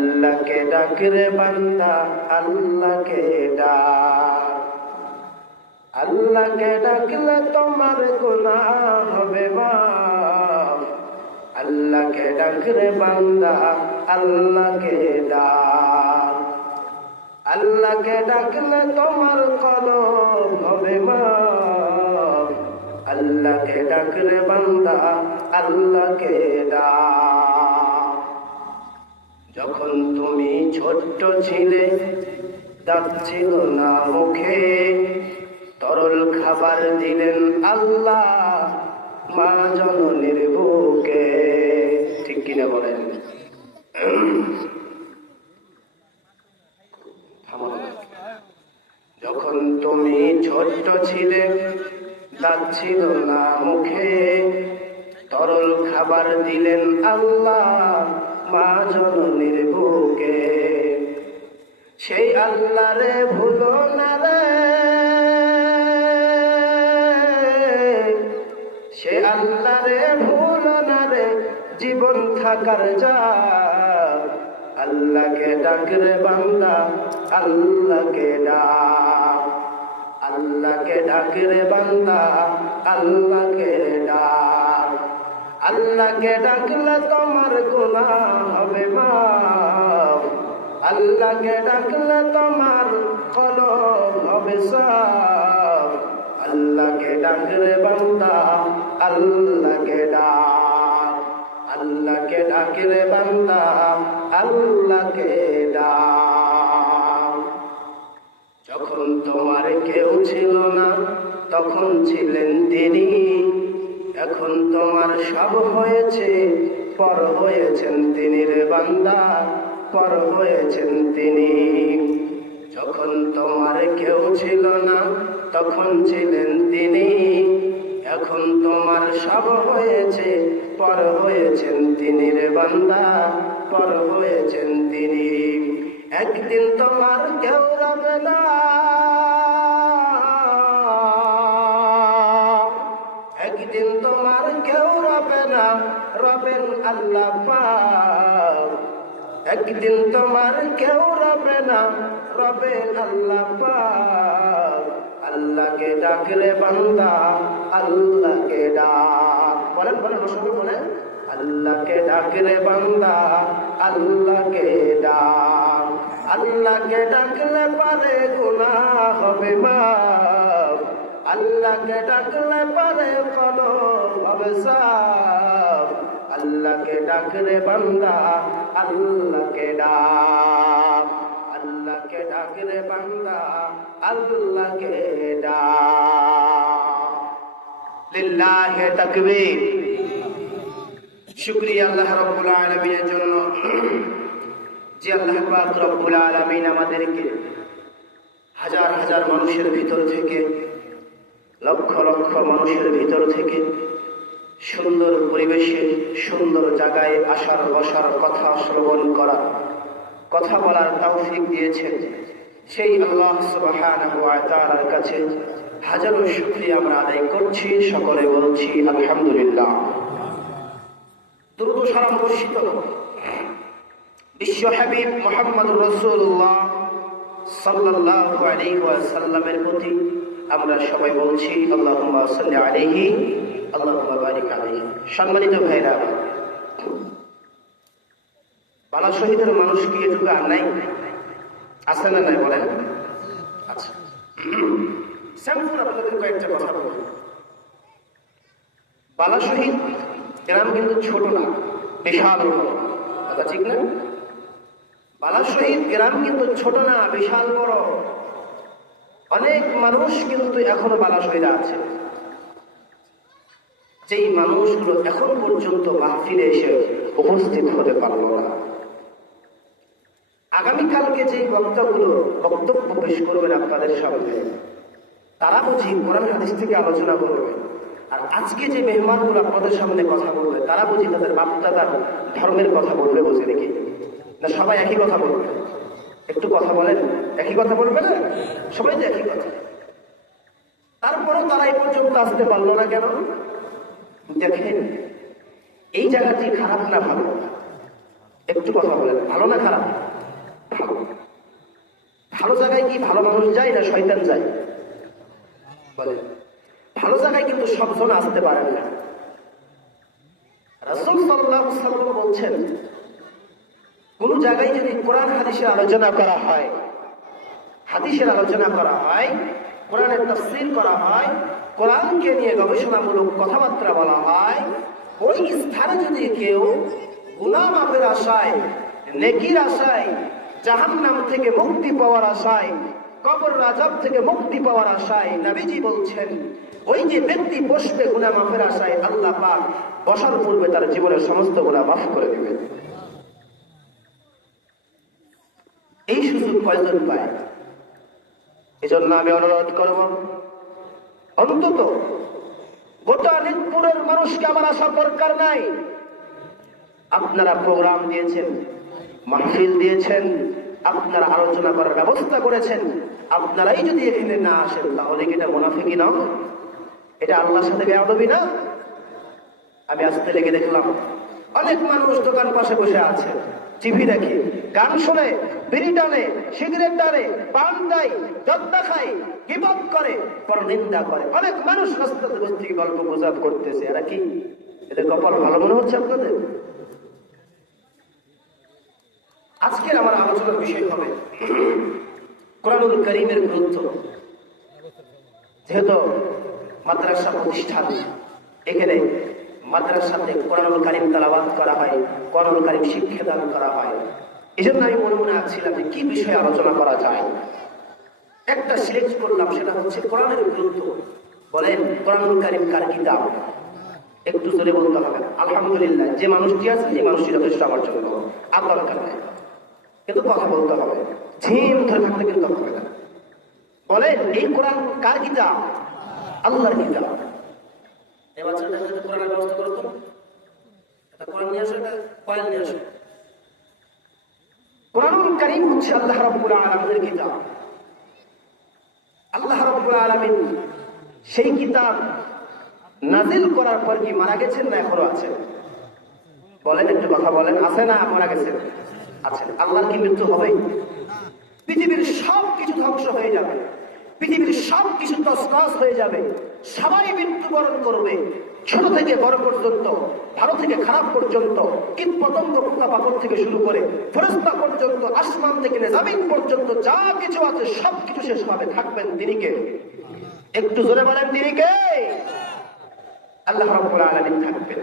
আল্লাহকে ডাক রে বান্দা, আল্লাহকে ডাক। আল্লাহকে ডাকলে তোমার গুনাহ হবে মাফ। আল্লাহকে ডাক রে বান্দা, আল্লাহকে ডাক। আল্লাহকে ডাকলে তোমার কলব হবে মাফ। আল্লাহকে ডাক রে বান্দা, আল্লাহকে ডাক। যখন তুমি ছোট্ট ছিলে, দাঁত ছিল না মুখে, তরল খাবার দিলেন আল্লাহ মা জননীর বুকে। ঠিক কিনা বলেন? যখন তুমি ছোট্ট ছিলে, দাঁত ছিল না মুখে, তরল খাবার দিলেন আল্লাহ মা জননীর বুকে। সেই আল্লাহ রে ভুলো না রে, সে আল্লাহ রে ভুলো না রে, জীবন থাকার যা। আল্লাহকে ডাক রে বান্দা, আল্লাহকে ডাক। আল্লাহকে ডাক রে বান্দা, আল্লাহকে ডাক। আল্লাহকে ডাকলে তোমার গুনাহ হবে মাফ। আল্লাহকে ডাকলে তোমার কলব হবে সাফ। আল্লাহকে ডাক রে বান্দা, আল্লাহকে ডাক। আল্লাহকে ডাক রে বান্দা, আল্লাহকে ডাক। যখন তোমার কেউ ছিল না, তখন ছিলেন তিনি। এখন তোমার সব হয়েছে, পর হয়েছেন তিনি রে বান্দা, পর হয়েছেন তিনি। যখন তোমার কেউ ছিল না, তখন ছিলেন তিনি। এখন তোমার সব হয়েছে, পর হয়েছেন তিনি রে বান্দা, পর হয়েছেন তিনি। একদিন তোমার কেউ রবে না, একদিন তোমার কেউ রবে না, রবেন আল্লাহ পাক। একদিন তোমার কেউ রবে না, রবেন আল্লাহ পাক। আল্লাহকে ডাক রে বান্দা, আল্লাহকে ডাক। বলেন বলেন, সবাই বলেন, আল্লাহকে ডাক রে বান্দা, আল্লাহকে ডাক। আল্লাহকে ডাকলে পারে গুনাহ হবে মাফ। আল্লাহকে ডাকলে পারে কলব হবে সাফ। আল্লাহকে ডাক রে বান্দা, আল্লাহকে ডাক। আল্লাহকে ডাক রে বান্দা, আল্লাহকে ডাক। লিল্লাহি তাকবীর। শুকরিয়া আল্লাহ রাব্বুল আলামিনের জন্য, যে আল্লাহ পাক রব্বুল আলামিন আমাদেরকে হাজার হাজার মানুষের ভিতর থেকে, লক্ষ লক্ষ মানুষের ভিতর থেকে সুন্দর পরিবেশে, সুন্দর জায়গায় আসার বসার, কথা শ্রবণ করার, কথা বলার তৌফিক দিয়েছেন। সেই আল্লাহ সুবহানাহু ওয়া তাআলার কাছে হাজারো শুকরিয়া আমরা আদায় করছি। সকলে বলছি আলহামদুলিল্লাহ। দুরূদ ও সালাম বর্ষিত বিশ্ব হাবিব মুহাম্মদুর রাসূলুল্লাহ সাল্লাল্লাহু আলাইহি ওয়াসাল্লামের প্রতি আমরা সবাই বলছি আল্লাহুম্মা সাল্লি আলাইহি, আল্লাহুম্মা বারিক আলাইহি। সম্মানিত ভাইরা, বালা শহীদের মানুষ কি এটুকু আর নাই? আছে না নাই বলেন? আচ্ছা, স্যাম্পল আপনাদের কয়েকটা কথা বলব। বালা শহীদ গ্রাম কিন্তু ছোট না, বিশাল বড় কথা, ঠিক না? বালা শহীদ গ্রাম কিন্তু ছোট না, বিশাল বড়। অনেক মানুষ কিন্তু এখনো বালা শহীদ আছে, যেই মানুষগুলো এখন পর্যন্ত মাহফিলে এসে উপস্থিত হতে পারল না। আগামীকালকে যে বক্তব্য পেশ করবেন আপনাদের সামনে, তারা বুঝি কোরআন হাদিস থেকে আলোচনা করবে। আর আজকে যে মেহমানগুলো আপনাদের সামনে কথা বলবে, তারা বুঝি তাদের বাপ-দাদার ধর্মের কথা বলবে, বুঝে নাকি? না সবাই একই কথা বলবে? একটু কথা বলেন, একই কথা বলবে না? সবাই তো একই কথা। তারপরও তারা এই পর্যন্ত আসতে পারলো না কেন? দেখেন, এই জায়গাটি খারাপ না ভালো, একটু কথা বলেন, ভালো না খারাপ? ভালো। ভালো জায়গায় কি ভালো মানুষ যায় না শয়তান যায়? বলে ভালো জায়গায় কিন্তু সবজন আসতে পারে না। রাসূল সাল্লাল্লাহু আলাইহি ওয়াসাল্লাম বলছেন, কোন জায়গায় যদি কোরআন হাদিসের আলোচনা করা হয়, হাদিসের আলোচনা করা হয়, কোরআনের তাফসীর করা হয়, কোরআনকে নিয়ে গবেষণামূলক কথাবার্তা বলা হয়, ওই স্থানে যদি কেউ গুনাহ মাফের আশায়, নেকির আশায়, জাহান্নাম থেকে মুক্তি পাওয়ার আশায়, কবর আযাব থেকে মুক্তি পাওয়ার আশায়, নবীজি বলছেন ওই যে ব্যক্তি বসবে গুনাহ মাফের আশায়, আল্লাহ পাক বসার পূর্বে তার জীবনের সমস্ত গুনাহ মাফ করে দিবেন। এই সুযোগ কয়জন পায়? এজন্য আমি অনুরোধ করব, অন্তত গোটা নিতপুরের মানুষকে আমার আসার দরকার নাই। আপনারা প্রোগ্রাম দিয়েছেন, মাহফিল দিয়েছেন, আপনারা আলোচনা করার ব্যবস্থা করেছেন, আপনারাই যদি এখানে না আসেন তাহলে কি এটা মুনাফিকি না? এটা আল্লাহর সাথে বেয়াদবি না? আমি আসতে লেগে দেখলাম অনেক মানুষ দোকান পাশে বসে আছে, টিভি দেখে, গান শুনে, বিড়ি টানে, সিগারেট টানে, পান দেয়, জর্দা খায়, গীবত করে, পরনিন্দা করে। অনেক মানুষ রাস্তাতে বসে থেকে গল্প গুজব করতেছে। এরা কি, এদের কপাল ভালো মনে হচ্ছে আপনাদের? আজকের আমার আলোচনার বিষয় হবে কোরআনুল কারীমের গুরুত্ব। যেহেতু মাদ্রাসা প্রতিষ্ঠান, এখানে মাদ্রাসাতে কোরআনুল কারীম তেলাওয়াত করা হয়, কোরআনুল কারীম শিক্ষাদান করা হয়, এই জন্য আমি মনে মনে আসছিলাম যে কি বিষয়ে আলোচনা করা যায়। একটা সিলেক্ট করলাম, সেটা হচ্ছে কোরআনের গুরুত্ব। বলেন কোরআনুল কারীম কার কিতাব? একটু জোরে বলতে হবে। আলহামদুলিল্লাহ, যে মানুষটি আছে যে মানুষটি যথেষ্ট আমার জন্য, আর দরকার নাই, কিন্তু কথা বলতে হবে, ঝিম ধরে থাকলে কিন্তু হবে না। বলেন এই কোরআন কার কিতাব? আল্লাহর কিতাব। এই বাচ্চাটার সাথে কোরআনের ব্যবস্থা করো তো, এটা কোরআন নিয়ে আসো, এটা কয়েল নিয়ে আসো। কোরআনুল কারীম হচ্ছে আল্লাহ রাব্বুল আলামিনের কিতাব। আল্লাহ রাব্বুল আলামিন সেই কিতাব নাজিল করার পর কি মারা গেছেন না এখনো আছেন? বলেন একটু কথা বলেন, আছে না মারা গেছেন? আছেন। আল্লাহর কি মৃত্যু হবে? পৃথিবীর সব কিছু ধ্বংস হয়ে যাবে, পৃথিবীর সব কিছু তছনছ হয়ে যাবে, সবাই মৃত্যুবরণ করবে, ছোট থেকে বড় পর্যন্ত, ভালো থেকে খারাপ পর্যন্ত, কীট পতঙ্গ পোকা পাপড় থেকে শুরু করে ফেরেশতা পর্যন্ত, আসমান থেকে জমিন পর্যন্ত যা কিছু আছে সব কিছু শেষ হবে। থাকবেন তিনি কে? একটু জোরে বলেন তিনি কে? আল্লাহ রাব্বুল আলামিন থাকবেন।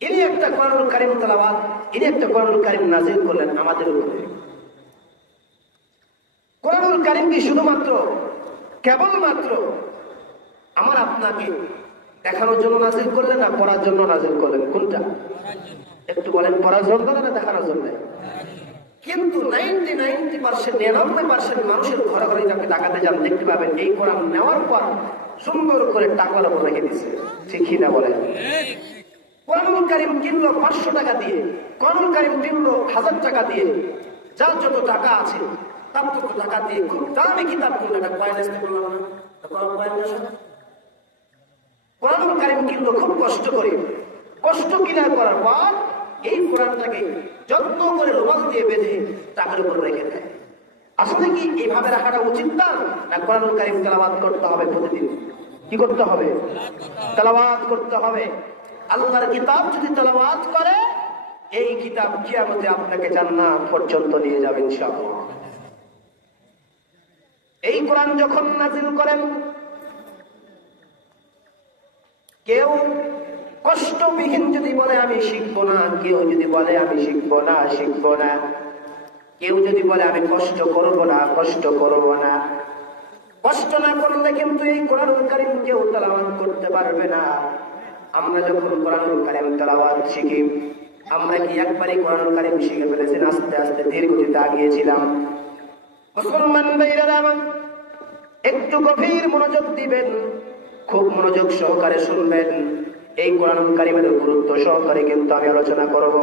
ইনি একটা কোরআনুল কারীম তেলাওয়াত, ইনি একটা কোরআনুল কারীম নাযিল করলেন আমাদের উপরে। কোরআনুল কারীম কি শুধুমাত্র কেবলমাত্র আমার আপনাকে দেখানোর জন্য নাযিল করলেন না পড়ার জন্য নাযিল করলেন? কোনটা? একটু বলেন, পড়ার জন্য না দেখানোর জন্য? কিন্তু 99% মানুষের ঘরে ঘরে যাকে ডাকাতে যান দেখতে পাবেন এই কোরআন নেওয়ার পর সুন্দর করে টাকার উপর রেখে দিচ্ছে। ঠিক কি না বলেন? কোরআনুল কারীম কিনলো 500 টাকা দিয়ে, কোরআনুল কারীম কিনলো 1000 টাকা দিয়ে, যার যত টাকা আছে তার তত টাকা দিয়ে খুব দামি কিতাব কিনলো। এটা কয়েন আসতে বললাম না, কোরআনুল কারীম কিনলো খুব কষ্ট করে, কষ্ট কিনা করার পর এই কোরআনটাকে যত্ন করে রুমাল দিয়ে বেঁধে টাকার উপর রেখে দেয়। আসলে কি এইভাবে রাখাটা উচিত না? না কোরআনুল কারীম তেলাওয়াত করতে হবে প্রতিদিন? কি করতে হবে? তেলাওয়াত করতে হবে। আল্লাহর কিতাব যদি তেলাওয়াত করে, এই কিতাব কিয়ামতে আপনাকে জান্নাত পর্যন্ত নিয়ে যাবে ইনশাআল্লাহ। এই কোরআন যখন নাযিল করেন, কেউ কষ্টবিহীন যদি বলে আমি শিখবো না, কেউ যদি বলে আমি শিখবো না, শিখবো না, কেউ যদি বলে আমি কষ্ট করবো না, কষ্ট করবো না, কষ্ট না করলে কিন্তু এই কোরআনুল কারীম কেউ তেলাওয়াত করতে পারবে না। আমরা যখন কোরআনুল কারীম তেলাওয়াত শিখি, আমরা কি একবারই কোরআনুল কারীম শিখে ফেলেছেন? আস্তে আস্তে ধীর গতিতে আগিয়েছিলাম। মুসলমান ভাইরা আমার একটু গভীর মনোযোগ দিবেন, খুব মনোযোগ সহকারে শুনবেন। এই কোরআনুল কারীমের গুরুত্ব সহকারে কিন্তু আমি আলোচনা করব।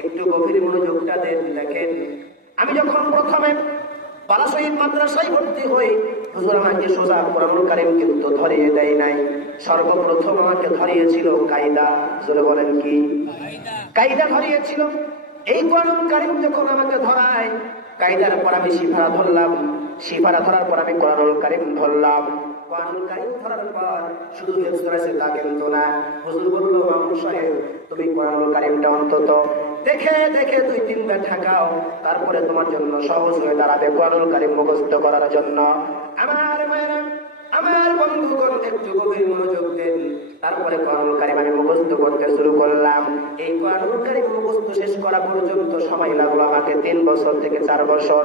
একটু গভীর মনোযোগটা দেন। দেখেন, আমি যখন প্রথমে বালা শহীদ মাদ্রাসায় ভর্তি হই, হুজুর আমাকে সোজা কোরআনুল কারীম কিন্তু ধরিয়ে দেয় নাই। সর্বপ্রথম আমাকে ধরিয়েছিল কায়দা। জোরে বলেন কি? কায়দা ধরিয়েছিল। এই কোরআনুল কারীম যখন আমাকে ধরায়, কায়দার পর আমি সিফারা ধরলাম, সিফারা ধরার পর আমি কোরআনুল কারীম ধরলাম। কোরআনুল কারীম ধরার পর শুধু হেফজ করেছে তা কিন্তু না। হুজুর বলল, মামুন সাহেব তুমি কোরআনুল কারীমটা অন্তত দেখে দেখে 2-3 বার ঢাকাও, তারপরে তোমার জন্য সহজ হয়ে দাঁড়াবে কোরআনুল কারীম মুখস্থ করার জন্য। আমার মায়েরা, আমার বন্ধুগণ একটু গভীর মনোযোগ দেন। তারপরে কোরআনুল কারীম আমি মুখস্থ করতে শুরু করলাম। এই কোরআনুল কারীম মুখস্থ শেষ করা পর্যন্ত সময় লাগলো আমাকে 3 বছর থেকে 4 বছর।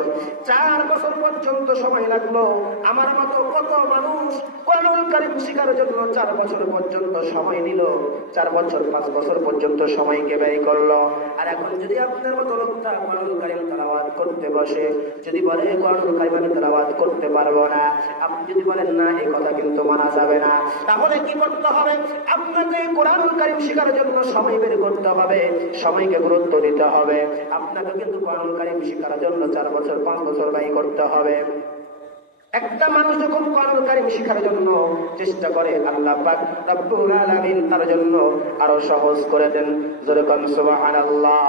4 বছর পর্যন্ত সময় লাগলো। আমার মতো কত মানুষ কোরআনুল কারীম শেখার জন্য 4 বছর পর্যন্ত সময় নিল, 4 বছর 5 বছর পর্যন্ত সময়কে ব্যয় করলো। আর এখন যদি আপনার মতো লোকটা কোরআনুল কারীম তেলাওয়াত করতে বসে, যদি বলে কোরআনুল কারীম আমি তেলাওয়াত করতে পারবো না, আপনি যদি বলেন না, এই কথা কিন্তু মানা যাবে না। তাহলে কি করতে হবে? আপনাকে কোরআনুল কারীম শেখার জন্য সময় বের করতে হবে, সময়কে গুরুত্ব দিতে হবে। আপনাকে কিন্তু কোরআনুল কারীম শেখার জন্য 4 বছর 5 বছর ব্যয় করতে হবে। একটা মানুষ যখন কোরআনুল কারীম শেখার জন্য চেষ্টা করে, আল্লাহ পাক রব্বুল আলামিন তার জন্য আরো সহজ করে দেন। জোরে বলেন সুবহানাল্লাহ।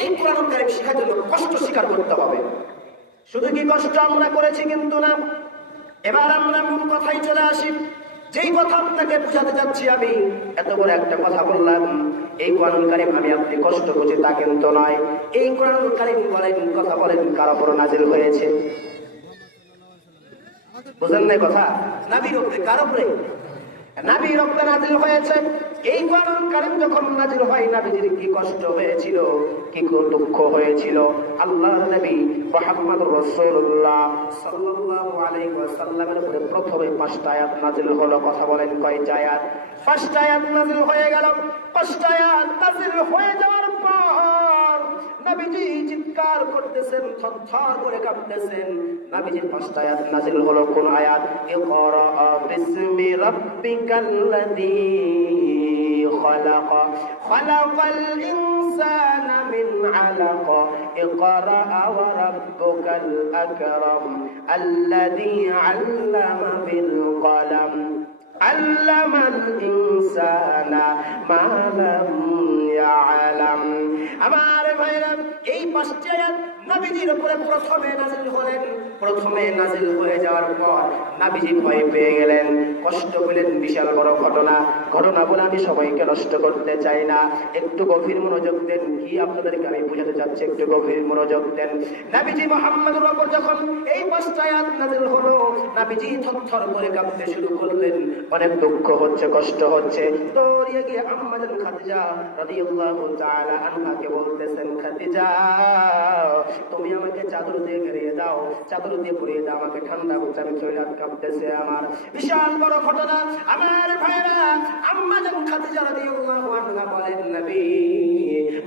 এই কোরআনুল কারীম শেখার জন্য কষ্ট স্বীকার করতে হবে। শুধু কি কষ্ট আমরা করেছি কিন্তু না। এবার আমরা মূল কথায় চলে আসি। যেই কথা আপনাকে বুঝাতে যাচ্ছি, আমি এত বড় একটা কথা বললাম, এই কোরআনুল কারীম আমি আপনি কষ্ট করছি তা কিন্তু নয়। এই কোরআনুল কারীম বলেন, কথা বলেন, কার উপর নাজিল হয়েছে? বুঝেন না কথা? নবীর উপরে। কার উপরে? নবীর উপরে নাজিল হয়েছে। এই কোরআনুল কারীম যখন নাজিল হয়, নবীজির কি কষ্ট হয়েছিল, কি দুঃখ হয়েছিল। আল্লাহর নবী মুহাম্মদুর রাসূলুল্লাহ সাল্লাল্লাহু আলাইহি ওয়াসাল্লামের উপরে প্রথমে 5টা আয়াত নাজিল হলো। কথা বলেন কয়টা আয়াত? 5টা আয়াত নাজিল হয়ে গেল। 5টা আয়াত নাজিল হয়ে যাওয়ার পর নবীজি চিৎকার করতেছেন, থরথর করে কাঁপতেছেন। নবীজির 5টা আয়াত নাজিল হলো। কোন আয়াত? ইকরা বিসমি রাব্বিকাল্লাযী خلق الإنسان من علق اقرأ وربك الأكرم الذي علم بالقلم علم الإنسان ما لم يعلم। আমার ভাইরা, এই 5টা আয়াত নবীজির উপরে প্রথমে নাজিল হলেন। প্রথমে নাজিল হয়ে যাওয়ার পর নবীজি ভয় পেয়ে গেলেন, কষ্ট পেলেন। বিশাল বড় ঘটনা। ঘটনা বলে আমি সবাইকে নষ্ট করতে চাই না, একটু গভীর মনোযোগ দেন। কি আপনাদেরকে আমি বুঝাতে চাচ্ছি, একটু গভীর মনোযোগ দেন। নবীজি মুহাম্মদের উপর যখন এই 5টা আয়াত নাজিল হলো, নবীজি থরথর করে কাঁপতে শুরু করলেন। অনেক দুঃখ হচ্ছে, কষ্ট হচ্ছে। দৌড়িয়ে গিয়ে আম্মা জান খাদিজা রাদিয়াল্লাহু তাআলা আনহাকে বলতেছেন, খাদিজা তুমি আমাকে চাদর দিয়ে ঘিরিয়ে দাও, চাদর দিয়ে পরিয়ে দাও, আমাকে ঠান্ডা হচ্ছে, আমি শরীর কাঁপতেছে। আমার বিশাল বড় ঘটনা। আমার ভাইরা, আম্মা জান খাদিজা রাদিয়াল্লাহু আনহা বলেন, নবী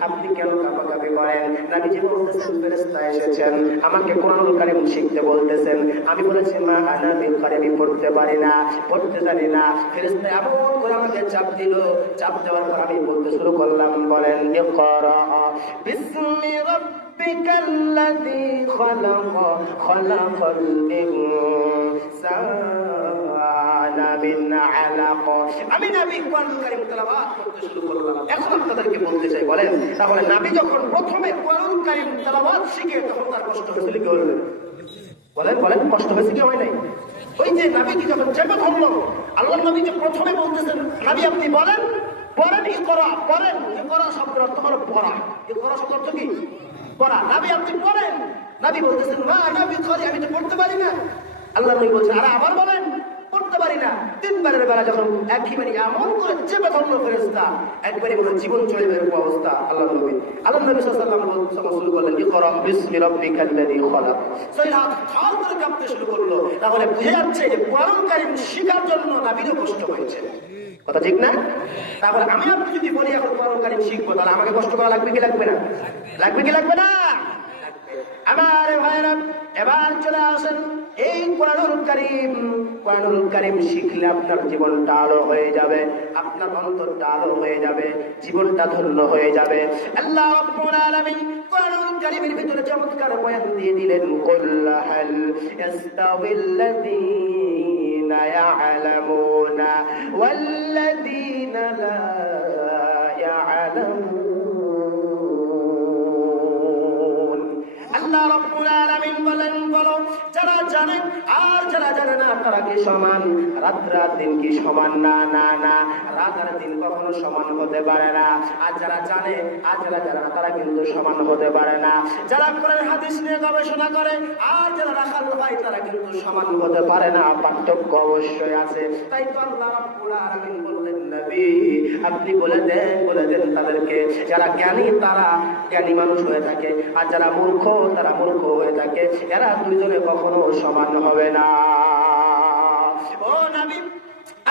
আপনি কেন কাঁপাকাঁপি করেন? নবীজি বলতেছেন, ফেরেশতা এসেছেন, আমাকে কোরআনুল কারীম শিখতে বলতেছেন। আমি বলেছি, মা আনা বিল কারীম, আমি পড়তে পারি না, পড়তে জানি না। ফেরেশতা এমন করে আমাকে চাপ দিল। চাপ দেওয়ার পর আমি বলতে শুরু করলাম। বলেন, ইকরা বিসমি রাব্বিকাল্লাযী খালাক খালাকাল ইনসানা মিন আলাক। আমি নবী কোরআনুল কারীম তেলাওয়াত করতে শুরু করলাম। এখন আপনাদেরকে বলতে চাই, বলেন তাহলে নবী যখন প্রথমে কোরআনুল কারীম তেলাওয়াত শিখে, তখন তার কষ্ট হয়েছিল কি হলো? বলেন বলেন, কষ্ট হয়েছে কি হয় নাই? ওই যে নবীকে যখন চেপে ধরলো, আল্লাহ নবীকে প্রথমে বলতেছেন, নবী আপনি বলেন, পড়েন, ইকরা পড়েন। ইকরা শব্দের অর্থ হলো পড়া। ইকরা শব্দের অর্থ কি? পড়া। নবী আপনি পড়েন। নবী বলতেছেন, মা নবী করি, আমি তো পড়তে পারি না। আল্লাহ নবী বলছেন, আরে আবার বলেন, পড়তে পারি না। 3 বারের বেলা যখন একবারে এমন করে চেপে ধরলো ফেরেশতা, একবারে বলে জীবন চলে যাবে অবস্থা। আল্লাহ নবী সাল্লাল্লাহু আলাইহি ওয়াসাল্লাম শুরু করলেন, ইকরা বিসমি রাব্বিকাল্লাযী খালাক। শরীর হাত থর করে কাঁপতে শুরু করলো। তাহলে বুঝে যাচ্ছে যে কোরআনুল কারীম শেখার জন্য নবীরও কষ্ট হয়েছে। কথা ঠিক না? তারপরে আমি আপনি যদি বলি এখন কোরআনুল কারীম শিখবো, তাহলে আমাকে কষ্ট করা লাগবে কি লাগবে না? লাগবে কি লাগবে না? আমার ভাইরা, এবার চলে আসেন এই কোরআনুল কারীম শিখলে আপনার জীবনটা আলো হয়ে যাবে, আপনার অন্তরটা আলো হয়ে যাবে, জীবনটা ধন্য হয়ে যাবে। আল্লাহ রাব্বুল আলামিন কোরআনুল কারীমের ভিতরে চমৎকার বয়ান দিয়ে দিলেন, কুল হাল ইস্তাবিল্লাযীনা ইয়ালামুনা ওয়াল্লাযীনা লা যারা জানে আর যারা জানে না তারা কি সমান? রাত রাত দিন কি সমান? না না না, রাত আর দিন কখনো সমান হতে পারে না। আর যারা জানে আর যারা জানে না তারা কিন্তু সমান হতে পারে না। যারা কোরআন হাদিস নিয়ে গবেষণা করে আর যারা রাখাল ভাই তারা কিন্তু সমান হতে পারে না, পার্থক্য অবশ্যই আছে। তাই তো আল্লাহ রাব্বুল আলামিন বললেন, নবী আপনি বলে দেন তাদেরকে, যারা জ্ঞানী তারা জ্ঞানী মানুষ হয়ে থাকে, আর যারা মূর্খ তারা মূর্খ হয়ে থাকে। এরা দুইজনে কখনো সমান হবে না। ও নবী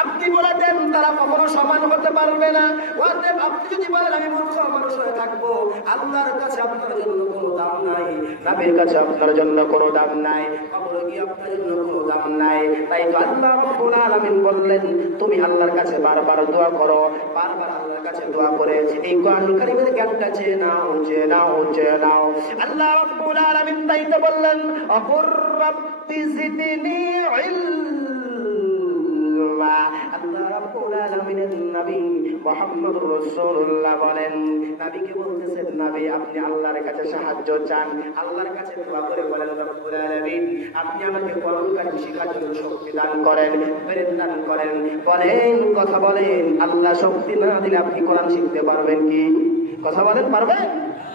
আপনি বলে দেন তারা কখনো সমান হতে পারবে না। অতএব আপনি যদি বলেন আমি মূর্খ মানুষ হয়ে থাকবো, আল্লাহর কাছে আপনার জন্য কোনো দাম নাই, নবীর কাছে আপনার জন্য কোনো দাম নাই, কবরে গিয়ে আপনার জন্য কোনো দাম নাই। তাই তো আল্লাহ রাব্বুল আলামিন বললেন, তুমি আল্লাহর কাছে বারবার দোয়া করো, বারবার আল্লাহর কাছে দোয়া করে এই কোরআনুল কারীমের জ্ঞানটা চেয়ে নাও। আল্লাহ রাব্বুল আলামিন তাই তো বললেন, অকুর রাব্বি জিদনি ইলমা। আল্লাহ রাব্বুল আলামিনের নবী মুহাম্মদুর রাসূলুল্লাহ বলেন, নবীকে বলতেছেন, নবী আপনি আল্লাহর কাছে সাহায্য চান, আল্লাহর কাছে দোয়া করে বলেন, রব্বুল আলামিন আপনি আমাকে কোরআন কারীম শেখার জন্য শক্তি দান করেন, প্রেরণা দান করেন। বলেন, কথা বলেন, আল্লাহ শক্তি না দিলে আপনি কোরআন শিখতে পারবেন কি? কথা বলেন,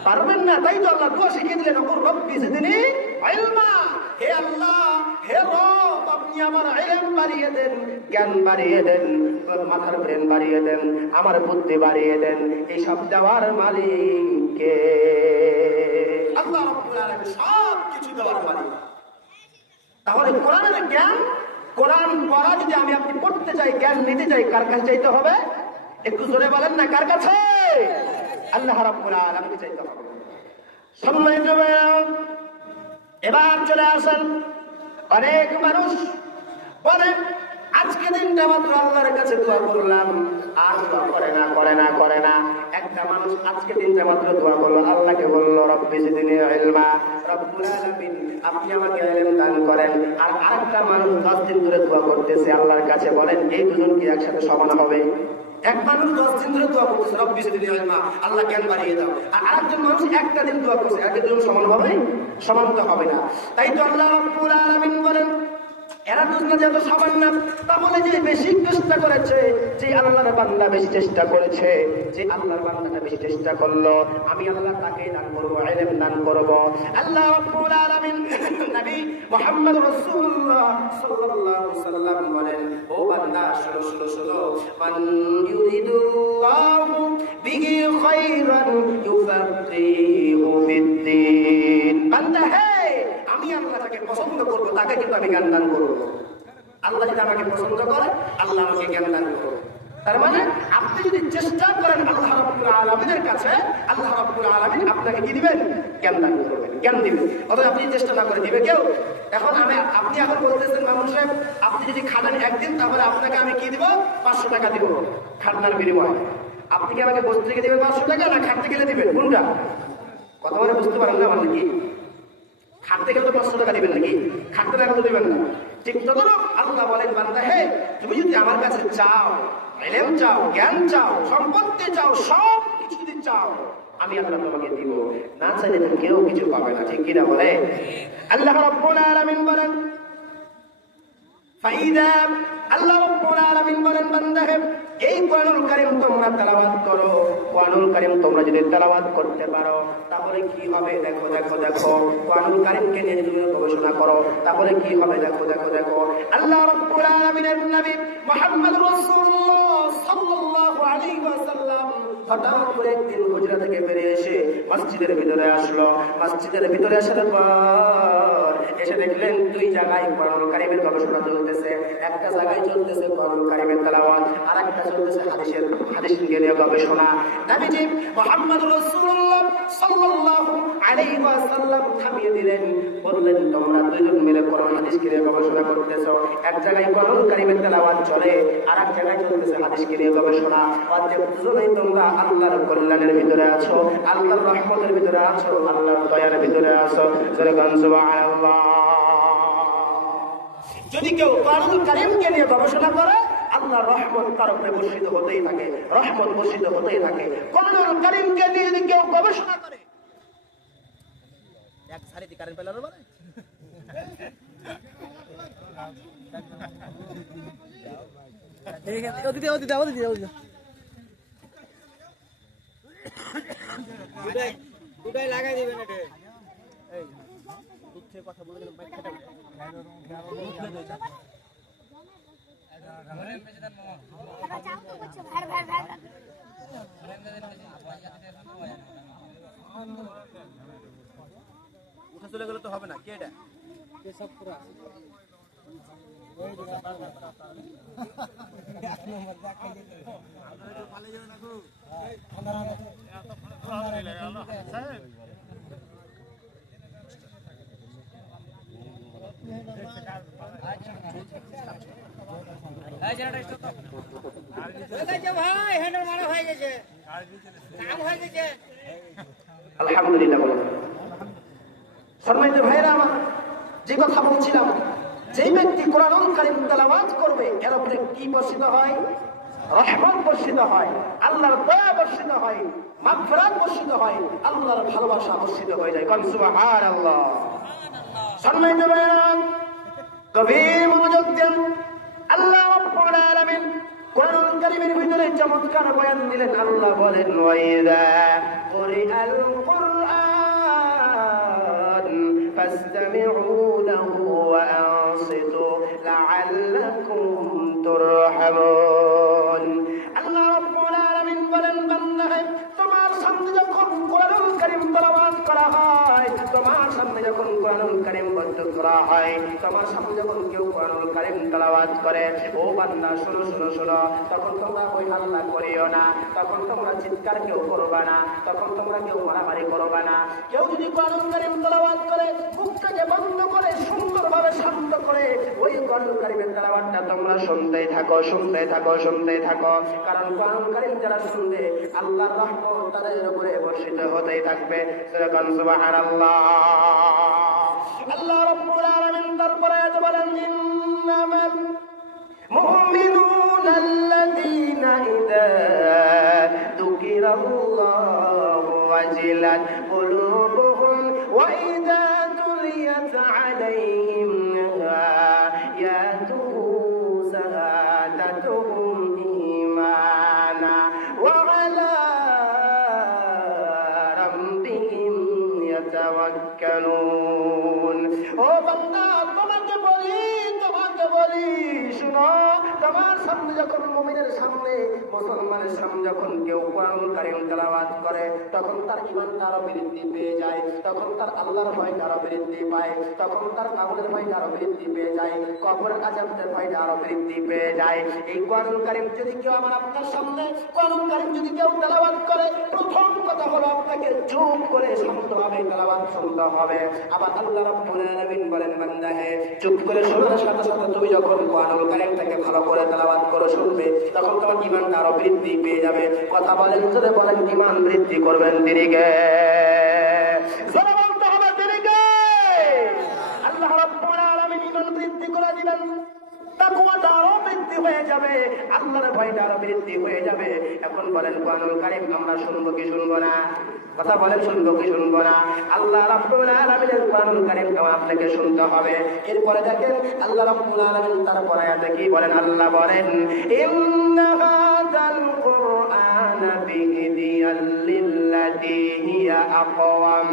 পারবেন না। তাই তো আল্লাহ দোয়া শিখিয়ে দিলেন, অকুর রব্বি জিদনি ইলমা। হে আল্লাহ, হে রব আপনি আমার ইলম বাড়িয়ে দেন, জ্ঞান বাড়িয়ে দেন, মাথার ব্রেন বাড়িয়ে দেন, আমার বুদ্ধি বাড়িয়ে দেন। এই সব দেওয়ার মালিক কে? আল্লাহ রাব্বুল আলামিন, সব কিছু দেওয়ার মালিক। তাহলে কোরআনের জ্ঞান, কোরআন পড়া যদি আমি আপনি পড়তে চাই, জ্ঞান নিতে চাই, কার কাছে চাইতে হবে? একটু জোরে বলেন না, কার কাছে? আল্লাহ রাব্বুল আলামিনকে চাইতে হবে। সম্মানিত ভাইরা, এবার চলে আসেন, অনেক মানুষ বলেন আজকে দিনটা মাত্র আল্লাহর কাছে দোয়া করলাম, আর দোয়া করে না। একটা মানুষ আজকে দিনটা মাত্র দোয়া করলো, আল্লাহকে বললো, রব্বি জিদনি ইলমা, রব্বুল আলামিন আপনি আমাকে ইলম দান করেন। আর আরেকটা মানুষ 10 দিন ধরে দোয়া করতেছে আল্লাহর কাছে। বলেন এই দুজন কি একসাথে সমান হবে? এক মানুষ 10 দিন ধরে দোয়া করতেছে, রব্বি জিদনি ইলমা, আল্লাহ জ্ঞান বাড়িয়ে দাও। আর আরেকজন মানুষ একটা দিন দোয়া করছে, একে দুজন সমান হবে? সমান তো হবে না। তাই তো আল্লাহ রাব্বুল আলামিন বলেন, এরা দুজনে যত সমান না, তাহলে যে বেশি চেষ্টা করেছে, যে আল্লাহর বান্দা বেশি চেষ্টা করেছে, যে আল্লাহর বান্দাটা বেশি চেষ্টা করলো, আমি আল্লাহ তাকে দান করব, ইলম দান করব। আল্লাহ রাব্বুল আলামিন নবী মুহাম্মদ রাসূলুল্লাহ সাল্লাল্লাহু আলাইহি ওয়াসাল্লাম বলেন, ও বান্দা শোনো, মান ইউরিদুল্লাহু বিহি খায়রান ইউফাক্কিহু ফিদ্দীন। বান্দা হে, আমি আল্লাহ তাকে পছন্দ করবো, তাকে কিন্তু আমি জ্ঞান দান করবো। আল্লাহ যদি আমাকে পছন্দ করে, আল্লাহ আমাকে জ্ঞান দান করবে। তার মানে আপনি যদি চেষ্টা করেন আল্লাহ রাব্বুল আলামিনের কাছে, আল্লাহ রাব্বুল আলামিন আপনাকে কি দিবেন? জ্ঞান দান করবেন, জ্ঞান দিবেন। অথবা আপনি চেষ্টা না করে দিবে কেউ? আপনি এখন বলতেছেন মানুষ সাহেব, আপনি যদি খাটান একদিন, তাহলে আপনাকে আমি কি দিব? 500 টাকা দিব খাটনার বিনিময়ে। আপনি কি আমাকে বসতে থেকে দিবেন 500 টাকা, না খাটতে গেলে দিবেন? কোনটা? কথা মানে বুঝতে পারেন না মানে কি? খাটতে গেলে তো 500 টাকা দিবেন নাকি? খাটতে টাকা তো দিবেন না। ঠিক ততরূপ আল্লাহ বলেন, বান্দা হে, তুমি যদি আমার কাছে চাও, ইলম চাও, জ্ঞান চাও, সম্পত্তি চাও, সব কিছু যদি চাও, আমি আল্লাহ তোমাকে দিব। না চাইলে তুমি কেউ কিছু পাবে না। ঠিক কিনা বলে? আল্লাহ রাব্বুল আলামিন বলেন, ফাইদা, আল্লাহ রাব্বুল আলামিন বলেন, বান্দা হে, এই কোরআনুল কারীম তোমরা তেলাওয়াত করো। কোরআনুল কারীম তোমরা যদি তেলাওয়াত করতে পারো, তাহলে কি হবে? দেখো কোরআনুল কারীমকে নিয়ে যদি গবেষণা করো, তাহলে কি হবে? দেখো আল্লাহ রাব্বুল আলামিনের নবী মুহাম্মদ রাসূলুল্লাহ সাল্লাল্লাহু আলাইহি ওয়াসাল্লাম হঠাৎ করে একদিন হুজরা থেকে বেরিয়ে এসে মসজিদের ভিতরে আসলো। মসজিদের ভিতরে আসার পর এসে দেখলেন 2 জায়গায় কোরআনুল কারীমের গবেষণা চলতেছে। একটা জায়গায় চলতেছে কোরআনুল কারীমের তেলাওয়াত, আর একটা চলতেছে হাদিস নিয়ে গবেষণা। নবীজি মুহাম্মদ রাসূলুল্লাহ সাল্লাল্লাহু আলাইহি ওয়াসাল্লাম থামিয়ে দিলেন, বললেন, তোমরা দুজন মিলে কোরআন হাদিস নিয়ে গবেষণা করতেছো। এক জায়গায় কোরআনুল কারীমের তেলাওয়াত চলে, আর এক জায়গায় চলতেছে হাদিস নিয়ে গবেষণা। অতএব দুজনেই তোমরা আল্লাহর কল্যাণের ভিতরে আছো, আল্লাহর রহমতের ভিতরে আছো, আল্লাহর দয়ার ভিতরে আছো। সুবহানাল্লাহ। যদি কেউ কোরআনুল কারীমকে নিয়ে গবেষণা করে, আল্লাহর রহমত তার উপরে বর্ষিত হতেই থাকে, রহমত বর্ষিত হতেই থাকে। কোরআনুল কারীমকে নিয়ে যদি কেউ গবেষণা করে, এক সারিতে কারেন্ট পেলার বলে দুটাই লাগাই দিবেন এটা কথা বলে উঠে চলে গেলে তো হবে না। কে এটা সব পুরো আলহামদুলিল্লাহ। সম্মানিত ভাইরা আমার, যে কথা বলছিলাম, যে ব্যক্তি কোরআনুল কারীম তেলাওয়াত করবে এর উপরে কি বর্ষিত হয়? রহমত বর্ষিত হয়, আল্লাহর দয়া বর্ষিত হয়, মাগফিরাত বর্ষিত হয়, আল্লাহর ভালোবাসা বর্ষিত হয়ে যায়। কোন সুবহানাল্লাহ। সম্মানিত ভাইরা, গভীর মনোযোগ দেন। আল্লাহ রাব্বুল আলামিন কোরআনুল কারীমের ভিতরে চমৎকার বয়ান দিলেন। আল্লাহ বলেন, ওয়াইদা কুরিআল কুরআন ফাসতামিউ লাহু ওয়া আনসিতু লাআল্লাকুম তুরহামুন। আল্লাহ রাব্বুল আলামিন বলেন, বান্দা, তোমার সামনে যখন কোরআনুল কারীম তেলাওয়াত করা হয়, তোমার সামনে যখন কোরআনুল কারীম পাঠ করা হয়, তোমার সামনে যখন কেউ কোরআনুল কারীম তেলাওয়াত করে, ও বান্দা শোনো শোনো শোনো, তখন তোমরা ওই হাল্লা করিও না, তখন তোমরা চিৎকার কেউ করবা না, তখন তোমরা কেউ মারামারি করবা না। কেউ যদি কোরআনুল কারীম তেলাওয়াত করে মুখটাকে বন্ধ করে সুন্দরভাবে শান্ত করে ওই কোরআনুল কারীমের তেলাওয়াতটা তোমরা শুনতেই থাকো, শুনতেই থাকো, শুনতেই থাকো। কারণ কোরআনুল কারীম যারা শুনবে আল্লাহর রহমত তাদের উপরে বর্ষিত হতেই থাকবে। সুবহানাল্লাহ। আল্লাহ রাব্বুল আলামিন তারপরে বলেন, ইন্নামাল মুমিনুনা আল্লাযীনা ইযা যুকিরাল্লাহু ওয়াজিলাত কুলুবুহুম ওয়া ইযা তুলিয়াত আলাইহিম আয়াতুহু যাদাতুহুম ঈমানা ওয়া আলা রাব্বিহিম ইয়াতাওয়াক্কালুন। ও বান্দা, তোমাকে বলি শুনো, তোমার সামনে যখন মুমিনের সামনে, মুসলমানের সামনে যখন কেউ কোরআনুল কারীম তেলাওয়াত করে, তখন তার ঈমানটা আরো বৃদ্ধি পেয়ে যায়, তখন তার আল্লাহর ভয়টা আরো বৃদ্ধি পায়, তখন তার কাবুলের ভয়টা আরো বৃদ্ধি পেয়ে যায়, কবরের আযাবের ভয়টা আরো বৃদ্ধি পেয়ে যায়। এই কোরআনুল কারীম যদি কেউ আমার আপনার সামনে কোরআনুল কারীম যদি কেউ তেলাওয়াত করে, প্রথম কথা হলো আপনাকে চুপ করে শান্তভাবে তেলাওয়াত শুনতে হবে। আবার আল্লাহ রাব্বুল আলামিন বলেন, বান্দা হে, চুপ করে শোনার সাথে সাথে তুমি যখন কোরআনুল কারীমটাকে ভালো করে তেলাওয়াত করে শুনবে, তখন তোমার ঈমানটা আরো বৃদ্ধি পেয়ে যাবে। কথা বলেন, যদি বলেন ঈমান বৃদ্ধি করবেন তিনি কে? জোরে বলতে হবে, তিনি কে? আল্লাহ রাব্বুল আলামিন ঈমান বৃদ্ধি করে দিবেন, তাকওয়াটা আরো বৃদ্ধি হয়ে যাবে, আল্লাহর ভয়টা আরো বৃদ্ধি হয়ে যাবে। এখন বলেন, কোরআনুল কারীম আমরা শুনবো কি শুনবো না? কথা বলেন, শুনবো কি শুনবো না? আল্লাহ রাব্বুল আলামিনের কোরআনুল কারীম আপনাকে শুনতে হবে। এরপরে দেখেন আল্লাহ রাব্বুল আলামিন তারপরে আয়াতে কি বলেন? আল্লাহ বলেন, ইন্না হাযাল কুরআনা বিহিদিয়াল লিল্লাতী হিয়া আকওয়াম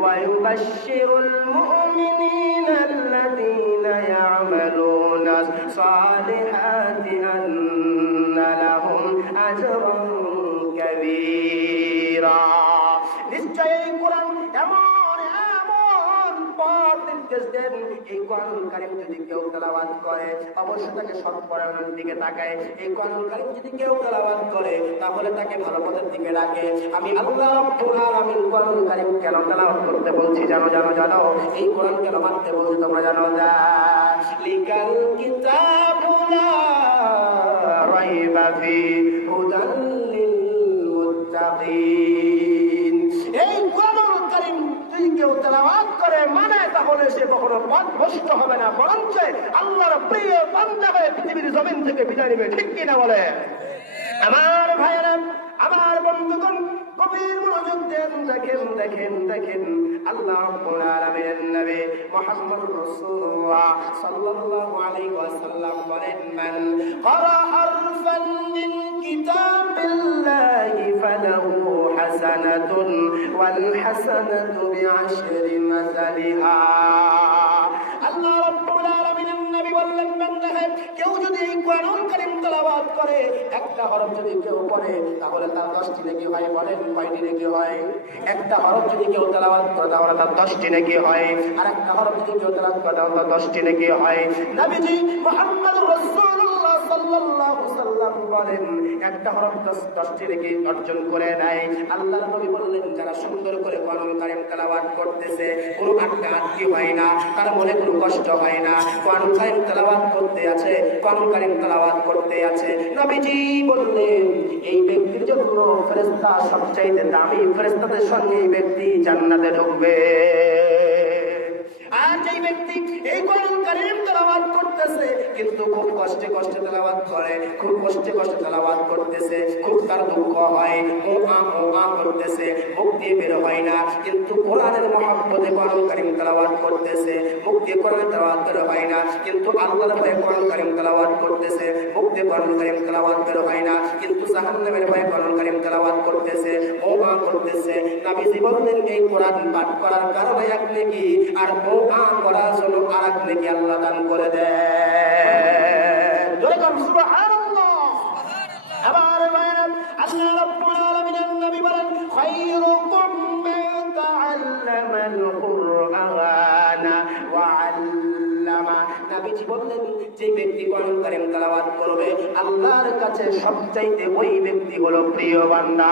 ওয়া ইউবাশশিরুল মুমিনিনা আল্লাযীনা ইয়া'মালুনা সালিহাতি আন্না লাহুম আজরান কাবীরা। নিশ্চয় এই কোরআন এমন পথ নির্দেশ দেন, এই কোরআনুল কারীম যদি কেউ তেলাওয়াত করে অবশ্যই তাকে সৎপরায়ণের দিকে তাকায়। এই কোরআনুল কারীম যদি কেউ তেলাওয়াত করে তাহলে তাকে ভালো পথের দিকে ডাকে। আমি আল্লাহ রাব্বুল আলামিন কোরআনুল কারীম কেন তেলাওয়াত করতে বলছি জানো? এই কোরআন কেন মানতে বলছি তোমরা জানো? লিকাল কিতাবু লা রাইবা ফি হুদাল লিল মুত্তাকিন। এই কোরআনুল কারীম যদি কেউ তেলাওয়াত করে মানে তাহলে সে কখনো পথভ্রষ্ট হবে না, বরঞ্চ আল্লাহর প্রিয় বান্দা হয়ে পৃথিবীর জমিন থেকে বিদায় নেবে। ঠিক কিনা বলে? আমার ভাইয়েরা, আমার বন্ধুগণ, গভীর মনোযোগ দেন, দেখেন দেখেন দেখেন আল্লাহ রাব্বুল আলামিনের নবী মুহাম্মদ রাসূলুল্লাহ সাল্লাল্লাহু আলাইহি ওয়াসাল্লাম বলেন, মান ক্বারা হারফান মিন কিতাবিল্লাহি ফালাহু হাসানাতুন ওয়াল হাসানাতু বিআশরি মাসালিহা। আল্লাহ রাব্বুল আলামিনের নবী বললেন, বান্দা কেউ যদি এই কোরআনুল কারীম তেলাওয়াত করে, একটা হরফ যদি কেউ পড়ে তাহলে তার 10টি নেকি হয়। বলেন কয়টি নেকি হয়? একটা হরফ যদি কেউ তেলাওয়াত করে তাহলে তার 10টি নেকি হয়, আর একটা হরফ যদি কেউ তেলাওয়াত করে তাহলে তার 10টি নেকি হয়। নবীজি মুহাম্মদুর রাসূলুল্লাহ সাল্লাল্লাহু আলাইহি ওয়াসাল্লাম বলেন, একটা হরফ 10টি নেকি অর্জন করে নেয়। আল্লাহর নবী বললেন, যারা সুন্দর করে কোরআনুল কারীম তেলাওয়াত করতেছে, কোনো আটকাআটকি হয় না, তার মনে কোনো কষ্ট হয় না, কোরআনুল কারীম তেলাওয়াত করতে আছে, কোরআনুল কারীম তেলাওয়াত করতে আছে। নবীজি বললেন, এই ব্যক্তির জন্য ফেরেশতা সবচাইতে দামি ফেরেশতাদের সঙ্গে এই ব্যক্তি জান্নাতে ঢুকবে। আর যেই ব্যক্তি এই কোরআনুল কারীম তেলাওয়াত করতেছে কিন্তু খুব কষ্টে কষ্টে তেলাওয়াত করে, খুব কষ্টে কষ্টে তেলাওয়াত করতেছে, খুব তার দুঃখ হয়, ও করতেছে, মুখ দিয়ে বের হয় না, কিন্তু কোরআনের মহব্বতে কোরআনুল কারীম তেলাওয়াত করতেছে, মুখ দিয়ে কোরআন তেলাওয়াত বের হয় না, কিন্তু আল্লাহর ভয়ে কোরআনুল কারীম তেলাওয়াত করতেছে, মুখ দিয়ে কোরআনুল কারীম তেলাওয়াত বের হয় না, কিন্তু জাহান্নামের ভয়ে কোরআনুল কারীম তেলাওয়াত করতেছে, ও করতেছে। নবীজি বললেন, এই কোরআন পাঠ করার কারণে এক নেকি, আর ও করার জন্য আরেক নেকি আল্লাহ দান করে দেন। সুবহানাল্লাহ। আবার আল্লাহ রাব্বুল আলামিনের নবী বলেন, খায়রুকুম মান তাআল্লামাল কুরআনা ওয়া আল্লামা। নবীজি বললেন, যে ব্যক্তি কোরআনুল কারীম তেলাওয়াত করবে আল্লাহর কাছে সবচাইতে ওই ব্যক্তি হলো প্রিয় বান্দা।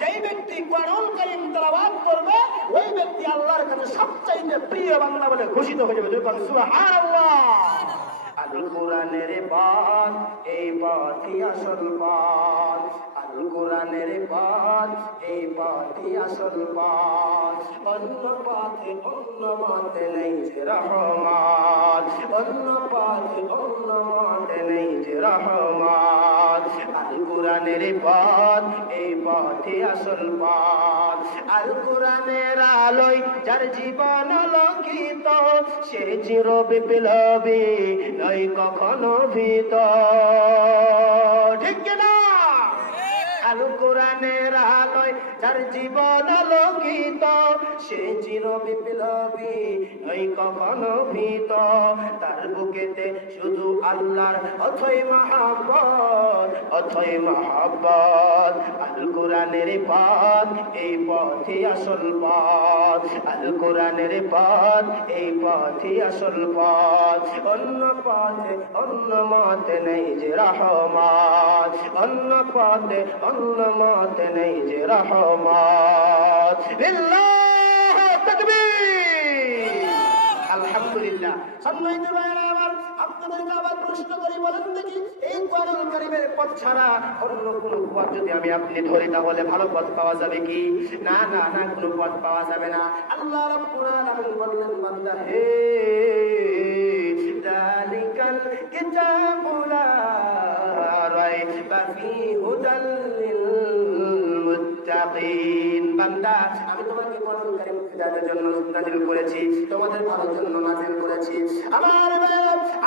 যেই ব্যক্তি কোরআনুল কারীম তেলাওয়াত করবে ওই ব্যক্তি আল্লাহর কাছে সবচাইতে প্রিয় বান্দা বলে ঘোষিত হয়ে যাবে। সুবহানাল্লাহ। আল কোরআনের পথ, এই পথই আসল পথ। আল কোরআনের পথ, এই পথই আসল পথ। অন্য পথে অন্য মতে নেই যে রহমত, অন্য পথে অন্য মতে নেই যে রহমত। আল কোরআনের পথ, এই পথই আসল পথ। আল কোরআনের আলোয় যার জীবন আলোকিত, সে চির বিপ্লবী নয় কখনো ভীত। ঠিক না? আল কোরআনের আলোয় যার জীবন আলোকিত, সে চির বিপ্লবী নয় কখনো ভীত। তার বুকেতে শুধু আল্লাহর অথই মহব্বত, অথই মহব্বত। আল কোরআনের পথ, এই পথই আসল পথ। আল কোরআনের পথ, এই পথই আসল পথ। অন্য পথে অন্য মতে নেই যে রহমত, অন্য পথে অন্য মতে নেই যে রহমত। লিল্লাহ তাকবীর। আলহামদুলিল্লাহ। সম্মানিত ভাইরা আমার, আপনাদেরকে আবার প্রশ্ন করি, বলেন দেখি, এই কোরআনুল কারীমের পথ ছাড়া অন্য কোনো পথ যদি আমি আপনি ধরি তাহলে ভালো পথ পাওয়া যাবে কি? না না না, কোনো পথ পাওয়া যাবে না। আল্লাহ রাব্বুল আলামিন বললেন, বান্দা হে, যালিকাল কিতাবু লা রাইবা ফীহি হুদাল লিল মুত্তাকিন। বান্দা, আমি তোমাকে কোরআনুল কারীম হিদায়াতের জন্য নাযিল করেছি, তোমাদের ভালোর জন্য নাযিল করেছি। আমার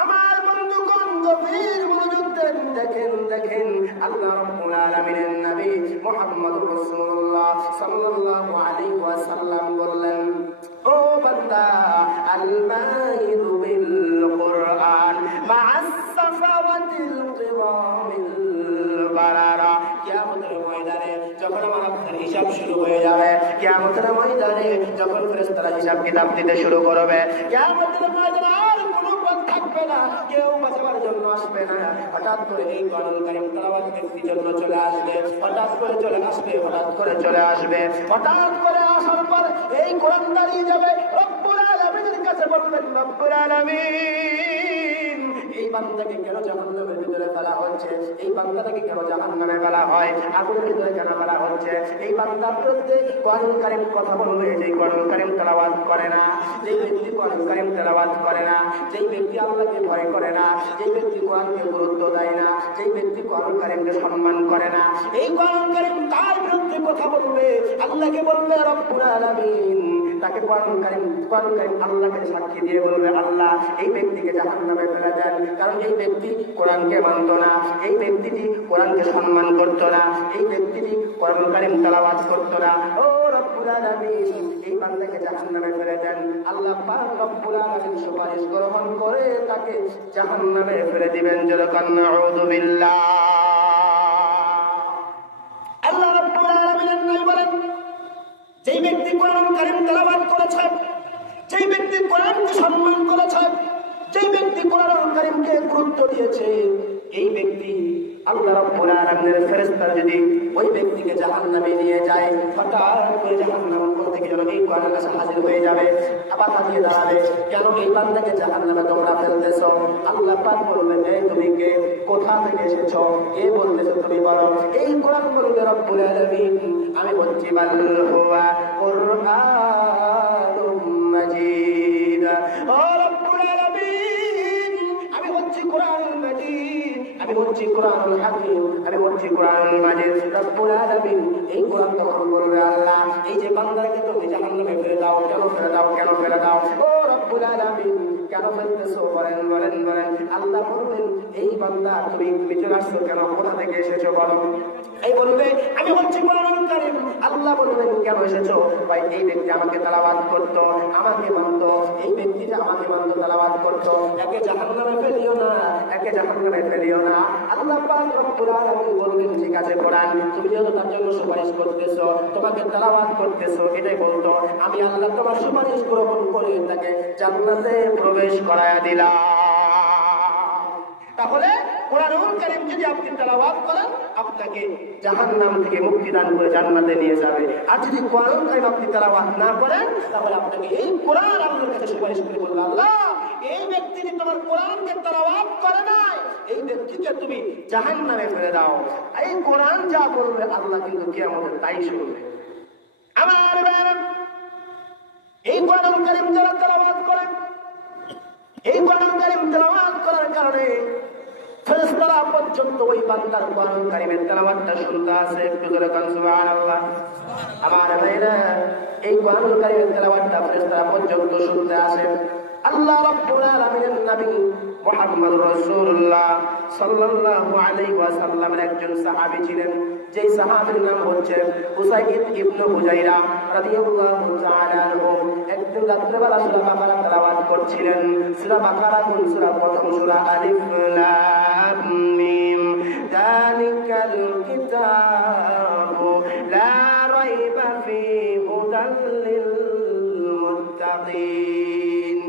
আমার বন্ধুগণ, গভীর মনোযোগ দেন, দেখেন দেখেন আল্লাহ রাব্বুল আলামিনের নবী মুহাম্মদুর রাসূলুল্লাহ সাল্লাল্লাহু আলাইহি ওয়াসাল্লাম বললেন, ও বান্দা, আল মাহিদু বিল কুরআন মা'আস সাফাওয়াতিল কিরামিল বারারা। কিয়ামতের ময়দানে যখন আমার আপনার হিসাব শুরু হয়ে যাবে, কিয়ামতের ময়দানে যখন ফেরেশতারা হিসাব কিতাব দিতে শুরু করবে, কিয়ামতের ময়দানে আর কোনো পথ থাকবে না, কেউ বাঁচাবার জন্য আসবে না। হঠাৎ করে এই কোরআনুল কারীম তেলাওয়াত ব্যক্তির জন্য চলে আসবে, হঠাৎ করে চলে আসবে, হঠাৎ করে চলে আসবে। হঠাৎ করে আসার পর এই কোরআন দাঁড়িয়ে যাবে, রব্বুল আলামিনের কাছে বলবেন, রব্বুল আলামিন, এই বান্দাকে কেন জাহান্নামের ভিতরে ফেলা হচ্ছে, এই বান্দাটাকে কেন জাহান্নামে ফেলা হয়, আগুনের ভিতরে কেন ফেলা হচ্ছে? এই বান্দার বিরুদ্ধে কোরআনুল কারীম কথা বলবে, যে কোরআনুল কারীম তেলাওয়াত করে না, যে ব্যক্তি কোরআনুল কারীম তেলাওয়াত করে না, যেই ব্যক্তি আল্লাহকে ভয় করে না, যেই ব্যক্তি কোরআনকে গুরুত্ব দেয় না, যেই ব্যক্তি কোরআনুল কারীমকে সম্মান করে না, এই কোরআনুল কারীম তার বিরুদ্ধে কথা বলবে, আল্লাহকে বলবে রব্বুল আলামিন, তাকে কোরআনুল কারীম আল্লাহকে সাক্ষী দিয়ে বলবে, আল্লাহ এই ব্যক্তিকে জাহান্নামে ফেলে দেন, কারণ এই ব্যক্তি কোরআনকে মানত না, এই ব্যক্তিটি কোরআনকে সম্মান করত না, এই ব্যক্তিটি কোরআনুল কারীম তেলাওয়াত করত না। ও রব্বুল আলামিন, এই বান্দাকে জাহান্নামে ফেলে দেন। আল্লাহ পাক রব্বুল আলামিন সুপারিশ গ্রহণ করে তাকে জাহান্নামে ফেলে দিবেন। যেরকম নাউযু বিল্লাহ। আল্লাহ রব্বুল আলামিন বলেন, যেই ব্যক্তি কোরআনুল কারীম তেলাওয়াত করেছে, যেই ব্যক্তি কোরআনকে সম্মান করেছে, যেই ব্যক্তি কোরআনুল কারীমকে গুরুত্ব দিয়েছে, এই ব্যক্তি আল্লাহ রাব্বুল আলামিনের ফেরেশতারা যদি ওই ব্যক্তিকে জাহান্নামে নিয়ে যায়, হঠাৎ করে জাহান্নাম থেকে যেন এই কোরআনের কাছে হাজির হয়ে যাবে, আবার হাজির দাঁড়াবে, কেন এই বান্দাকে জাহান্নামে তোমরা ফেলতেছো? আল্লাহ পাক বলবেন, এই তুমি কে, কোথা থেকে এসেছো, কে বলতেছো তুমি বলো। এই কোরআন বলবে রব্বুল আলামিন, আমি বলছি বাল হুয়া কুরআনুম মাজিদ। ও রব্বুল আলামিন, আমি বলছি কোরআনুল মাজিদ, আমি বলছি কোরআনুল হাকীম, আমি বলছি কোরআনুল মাজিদ। রব্বুল আলামিন এই কোরআন তখন বলবে, আল্লাহ এই যে বান্দাকে তুমি জাহান্নামে ফেলে দাও, কেন ফেলে দাও, কেন ফেলে দাও? ও রব্বুল আলামিন, কেন ফেলতেছো? বলেন বলেন বলেন। আল্লাহ বলবেন, এই বান্দা তুমি চলে আসছো কেন, কোথা থেকে এসেছো বলো। এই বলবে, আমি বলছি কোরআনুল কারীম। আল্লাহ বলবেন, কেন এসেছো? ভাই এই ব্যক্তি আমাকে তেলাওয়াত করতো, আমাকে মানত, এই ব্যক্তিটা আমাকে মানত, তেলাওয়াত করতো, একে জাহান্নামে ফেলিও না, একে জাহান্নামে ফেলিও না। আল্লাহ পাক রব্বুল আলামিন বলবেন, ঠিক আছে কোরআন, তুমি যেহেতু তার জন্য সুপারিশ করতেছো, তোমাকে তেলাওয়াত করতেছো, এটাই বলতো, আমি আল্লাহ তোমার সুপারিশ গ্রহণ করে তাকে জান্নাতে প্রবেশ করায়া দিলাম। তাহলে কোরআনুল কারীম যদি আপনি তেলাওয়াত করেন, আপনাকে জাহান্নাম থেকে মুক্তি দান করে জান্নাতে নিয়ে যাবে। আর যদি কোরআনুল কারীম আপনি তেলাওয়াত না করেন, তাহলে আপনাকে এই কোরআন আল্লাহর কাছে সুপারিশ করে বলবে, আল্লাহ এই ব্যক্তিটি তোমার কোরআনকে তেলাওয়াত করে নাই, এই ব্যক্তিকে তুমি জাহান্নামে ফেলে দাও। এই কোরআন যা বলবে আল্লাহ কিন্তু কিয়ামতে তাই শুনবে। আমার ভাইরা, এই কোরআনুল কারীম যারা তেলাওয়াত করেন, এই কোরআনুল কারীম তেলাওয়াত করার কারণে ফেরেশতারা পর্যন্ত ওই বান্দার কোরআনুল কারীমের তেলাওয়াতটা শুনতে আসে। একটু জোরে কান সুবহানাল্লাহ। আমার ভাইরা, এই কোরআনুল কারীমের তেলাওয়াতটা ফেরেশতারা পর্যন্ত শুনতে আসে। আল্লাহ রাব্বুল আলামিনের নবী মুহাম্মদ রাসূলুল্লাহ সাল্লাল্লাহু আলাইহি ওয়াসাল্লামের একজন সাহাবী ছিলেন, যেই সাহাবীর নাম হচ্ছে উসাইদ ইবনে হুজাইরা রাদিয়াল্লাহু তাআলা আনহু। একদিন রাত্রিবেলা সূরা বাকারা তেলাওয়াত করছিলেন। সূরা বাকারা কোন সূরা? প্রথম সূরা আলিফ লাম মিম, যালিকাল কিতাবু লা রাইবা ফীহি হুদাল লিল মুত্তাকিন।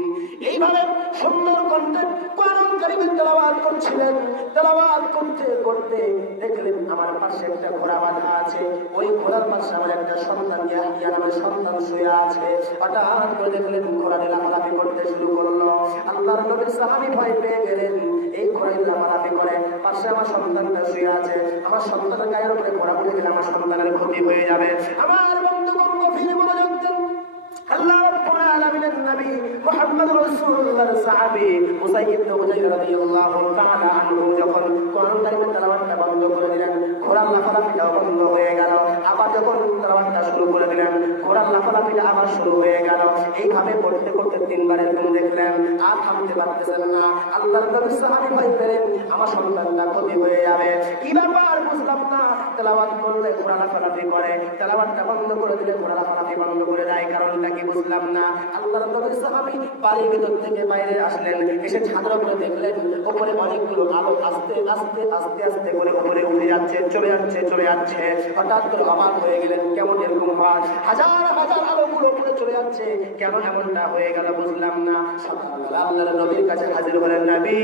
এইভাবে সুন্দর কণ্ঠে কোরআনুল কারীমের তেলাওয়াত করছিলেন। তেলাওয়াত করতে করতে দেখলেন আমার পাশে একটা ঘোড়া বাঁধা আছে, ওই ঘোড়ার পাশে আমার একটা সন্তান ইয়াহইয়া নামের সন্তান শুয়ে আছে। হঠাৎ করে দেখলেন ঘোড়াটি লাফালাফি করতে শুরু করলো। আল্লাহর নবীর সাহাবী ভয় পেয়ে গেলেন, এই ঘোড়াটি লাফালাফি করে, পাশে আমার সন্তানটা শুয়ে আছে, আমার সন্তানের গায়ের উপরে ঘোড়া উঠে গেলে আমার সন্তানের ক্ষতি হয়ে যাবে। আমার বন্ধুগণ গভীর মনোযোগ দেন। আল্লাহ রাব্বুল আলামিনের নবী মুহাম্মদ রাসূলুল্লাহর সাহাবী উসাইদ ইবনে হুজাইরা রাদিয়াল্লাহু তাআলা আনহু যখন কোরআনুল কারীমের তেলাওয়াতটা বন্ধ করে দিলেন, ঘোড়ার লাফালাফিটা বন্ধ হয়ে গেল। আবার যখন তেলাওয়াতটা শুরু করে দিলেন, ঘোড়ার লাফালাফিটা আবার শুরু হয়ে গেল। এইভাবে করতে করতে তিনবার এরকম দেখলেন, আর থামতে পারতেছেন না। আল্লাহর নবী সাহাবী ভয় পেলেন, আমার সন্তানটা ক্ষতি হয়ে যাবে। কি ব্যাপার বুঝলাম না, তেলাওয়াত করলে ঘোড়া লাফালাফি করে, তেলাওয়াতটা বন্ধ করে দিলে ঘোড়া লাফালাফি বন্ধ করে দেয়, কারণটা কি বুঝলাম না। আল্লাহর নবীর সাহাবী বাড়ির ভিতর থেকে বাইরে আসলেন, এসে ছাদের উপরে দেখলেন উপরে অনেকগুলো আলো আস্তে আস্তে আস্তে আস্তে করে উপরে উঠে যাচ্ছে, চলে যাচ্ছে চলে যাচ্ছে। হঠাৎ করে অবাক হয়ে গেলেন, কেমন এরকম হয়? হাজার হাজার আলোগুলো উপরে চলে যাচ্ছে, কেন এমনটা হয়ে গেল বুঝলাম না। সকালবেলা আল্লাহর নবীর কাছে হাজির হলেন, নবী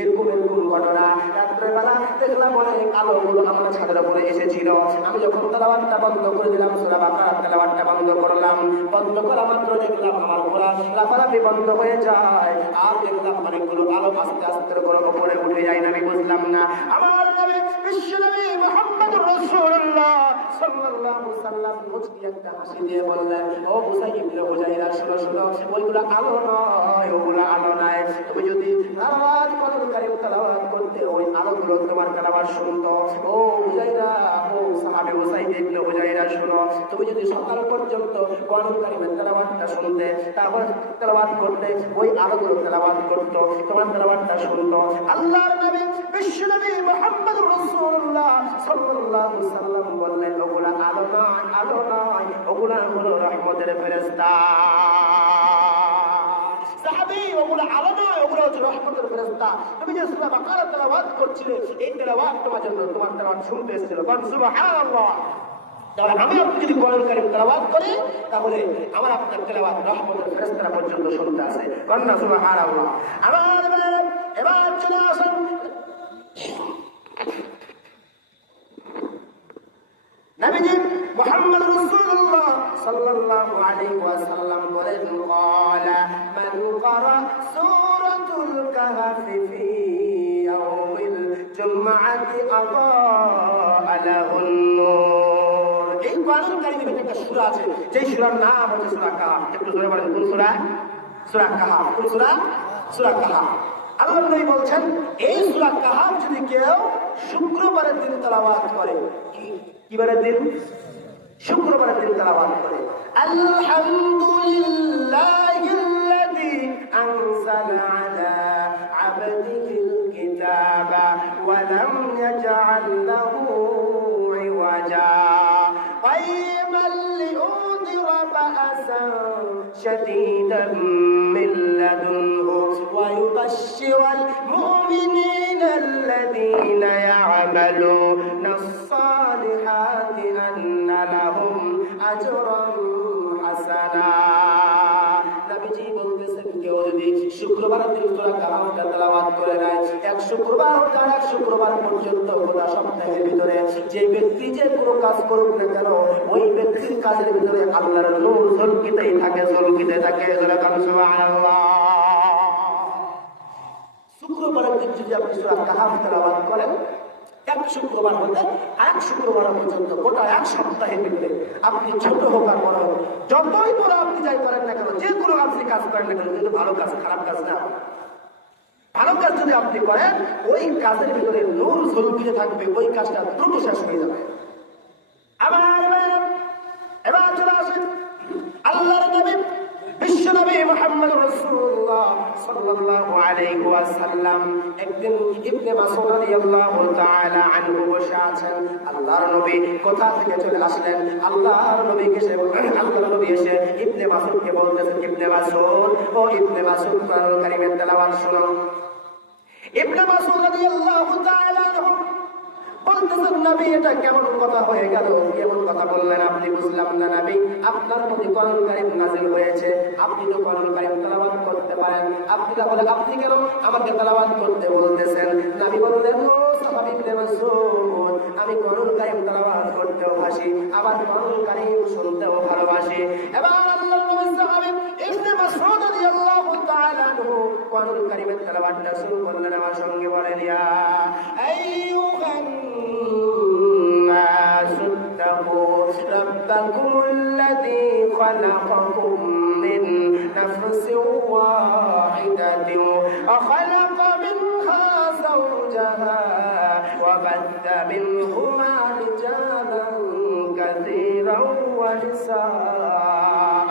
এরকম এরকম ঘটনা। রাত্রেবেলা দেখলাম অনেক আলোগুলো আমার ছাদের উপরে এসেছিল। আমি যখন তেলাওয়াতটা বন্ধ করে দিলাম, সূরা বাকারার তেলাওয়াতটা বন্ধ করলাম, বন্ধ করা মাত্র দেখলাম আমার ঘোড়া লাফালাফি বন্ধ হয়ে যায়। আর দেখলাম অনেকগুলো আলো আস্তে আস্তে করে উপরে উঠে যায়। আমি বুঝলাম না আমার নবী বিশ্বনবী মুহাম্মদুর রাসূলুল্লাহ সাল্লাল্লাহু আলাইহি ওয়াসাল্লাম মুচকি একটা হাসি দিয়ে বললেন, ও বুসাইর ইবনে হুজাইরা, শোনো শোনো, ওইগুলো আলো নয়, ওগুলো আলো নয়। তুমি যদি নামাজ কোরআন কারীম তেলাওয়াত করতে, ওই আলোগুলো তোমার তেলাওয়াত শুনতো। ও হুজাইরা, ও সাহাবী বুসাইর ইবনে হুজাইরা, শোনো, তুমি যদি সকাল পর্যন্ত কোরআন কারীমের তেলাওয়াতটা শুনতে, তারপর তেলাওয়াত করতে, ওই আলোগুলো তেলাওয়াত করতো, তোমার তেলাওয়াতটা শুনতো। আল্লাহর নবী বিশ্বনবী মুহাম্মদুর রাসূলুল্লাহ সাল্লাল্লাহু আলাইহি ওয়াসাল্লাম বললেন, ওগুলা আলো নয়, আলো নয়, ওগুলা হলো রহমতের ফেরেশতা। সাহাবী, ওগুলা আলো নয়, ওগুলা হচ্ছে রহমতের ফেরেশতা। তুমি যে সূরা বাকারা তেলাওয়াত করছিলে, এই তেলাওয়াত তোমার জন্য, তোমার তেলাওয়াত শুনতে এসেছিল। বল সুবহানাল্লাহ। তাহলে আমি আপনি যদি কোরআন কারীম তেলাওয়াত করি, তাহলে আমার আপনার তেলাওয়াত রহমতের ফেরেশতারা পর্যন্ত শুনতে আসে। কন্যা সুবহানাল্লাহ। আমার এবার চলে আসেন নবীজি মুহাম্মদ রাসূলুল্লাহ সাল্লাল্লাহু আলাইহি ওয়াসাল্লাম বলেন, ক্বালা মান ক্বারা সূরাতুল কাহফি ফি ইয়াউমিল জুমআতি আযা লাহুন নূর। এই কোরআন কারীমের একটা সূরা আছে, যে সূরার নাম হচ্ছে সূরা কাহফ। একটু জোরে বলেন, কোন সূরা? সূরা কাহফ। কোন সূরা? সূরা কাহফ। আল্লাহ নবী বলছেন, এই সূরা কাহফ যদি কেউ শুক্রবারের দিন তেলাওয়াত করে, কি বারের দিন? শুক্রবারের দিন তেলাওয়াত করে, আলহামদুলিল্লাহিল্লাযী আনজালা আলা আবদিহিল কিতাবা ওয়া লাম ইয়াজআল লাহু ইওয়াজা কাইমান লিউযিরা বা'সান শাদীদান মিন লাদুনহু ওয়া ইউবাশশিরাল মুমিনিনা আল্লাযীনা ইয়া'মালুনা আস-সালিহাতি আন্না লাহুম আজরান হাসানা। নবীজি বলতেছেন, কেউ যদি শুক্রবারের দিন সূরা কাহফটা তেলাওয়াত করে নেয়, এক শুক্রবার হতে আরেক শুক্রবার পর্যন্ত গোটা সপ্তাহের ভিতরে যে ব্যক্তি যে কোনো কাজ করুক না কেন, ওই ব্যক্তির কাজের ভিতরে আল্লাহর নূর ঝলকিতেই থাকে, ঝলকিতে থাকে। সুবহানাল্লাহ। শুক্রবারের দিন যদি আপনি সূরা কাহফ তেলাওয়াত করেন, এক শুক্রবার হতে আরেক শুক্রবার পর্যন্ত গোটা এক সপ্তাহের ভিতরে আপনি ছোট হোক আর বড় হোক, যতই বড় আপনি যাই করেন না কেন, যে কোনো আপনি কাজ করেন না কেন, কিন্তু ভালো কাজ, খারাপ কাজ না, ভালো কাজ যদি আপনি করেন, ওই কাজের ভিতরে নূর ঝলকিতে থাকবে, ওই কাজটা দ্রুত শেষ হয়ে যাবে। এবার চলে আসেন আল্লাহর নবী বিশ্বনবী মুহাম্মদ রাসূলুল্লাহ সাল্লাল্লাহু আলাইহি ওয়াসাল্লাম একদিন ইবনে মাসউদ রাদিয়াল্লাহু তাআলা আনহু বসে আছেন। আল্লাহর নবী কোথা থেকে চলে আসলেন? আল্লাহর নবীকে আল্লাহর নবী এসে ইবনে মাসউদকে বলতেছেন, ইবনে মাসউদ, ও ইবনে মাসউদ, কোরআন কারীমের তেলাওয়াত শুনো। ইবনে মাসউদ রাদিয়াল্লাহু তাআলা আনহু বলতেছেন, নবী এটা কেমন কথা হয়ে গেল, কেমন কথা বললেন আপনি? বুঝলাম না নবী, আপনার প্রতি কোরআন কারীম নাযিল হয়েছে, আপনি তো কোরআন কারীম তেলাওয়াত করতে পারেন, আপনি তাহলে আপনি কেন আমাকে তেলাওয়াত করতে বলতেছেন? নবী বললেন, ও সাহাবী ইবনে মাসউদ, আমি কোরআন কারীম তেলাওয়াত করতেও ভাসি, আবার কোরআন কারীম শুনতেও ভালোবাসি। এবার আল্লাহর নবী সাহাবী ইবনে মাসউদ রাদিয়াল্লাহু তাআলা আনহু কোরআন কারীমের তেলাওয়াতটা শুরু করলেন। আমার সঙ্গে বলেন, ইয়া আইয়ুহান الناس اتقوا ربكم الذي خلقكم من نفس واحدة وخلق منها زوجها وبث منهما رجالا كثيرا ونساء।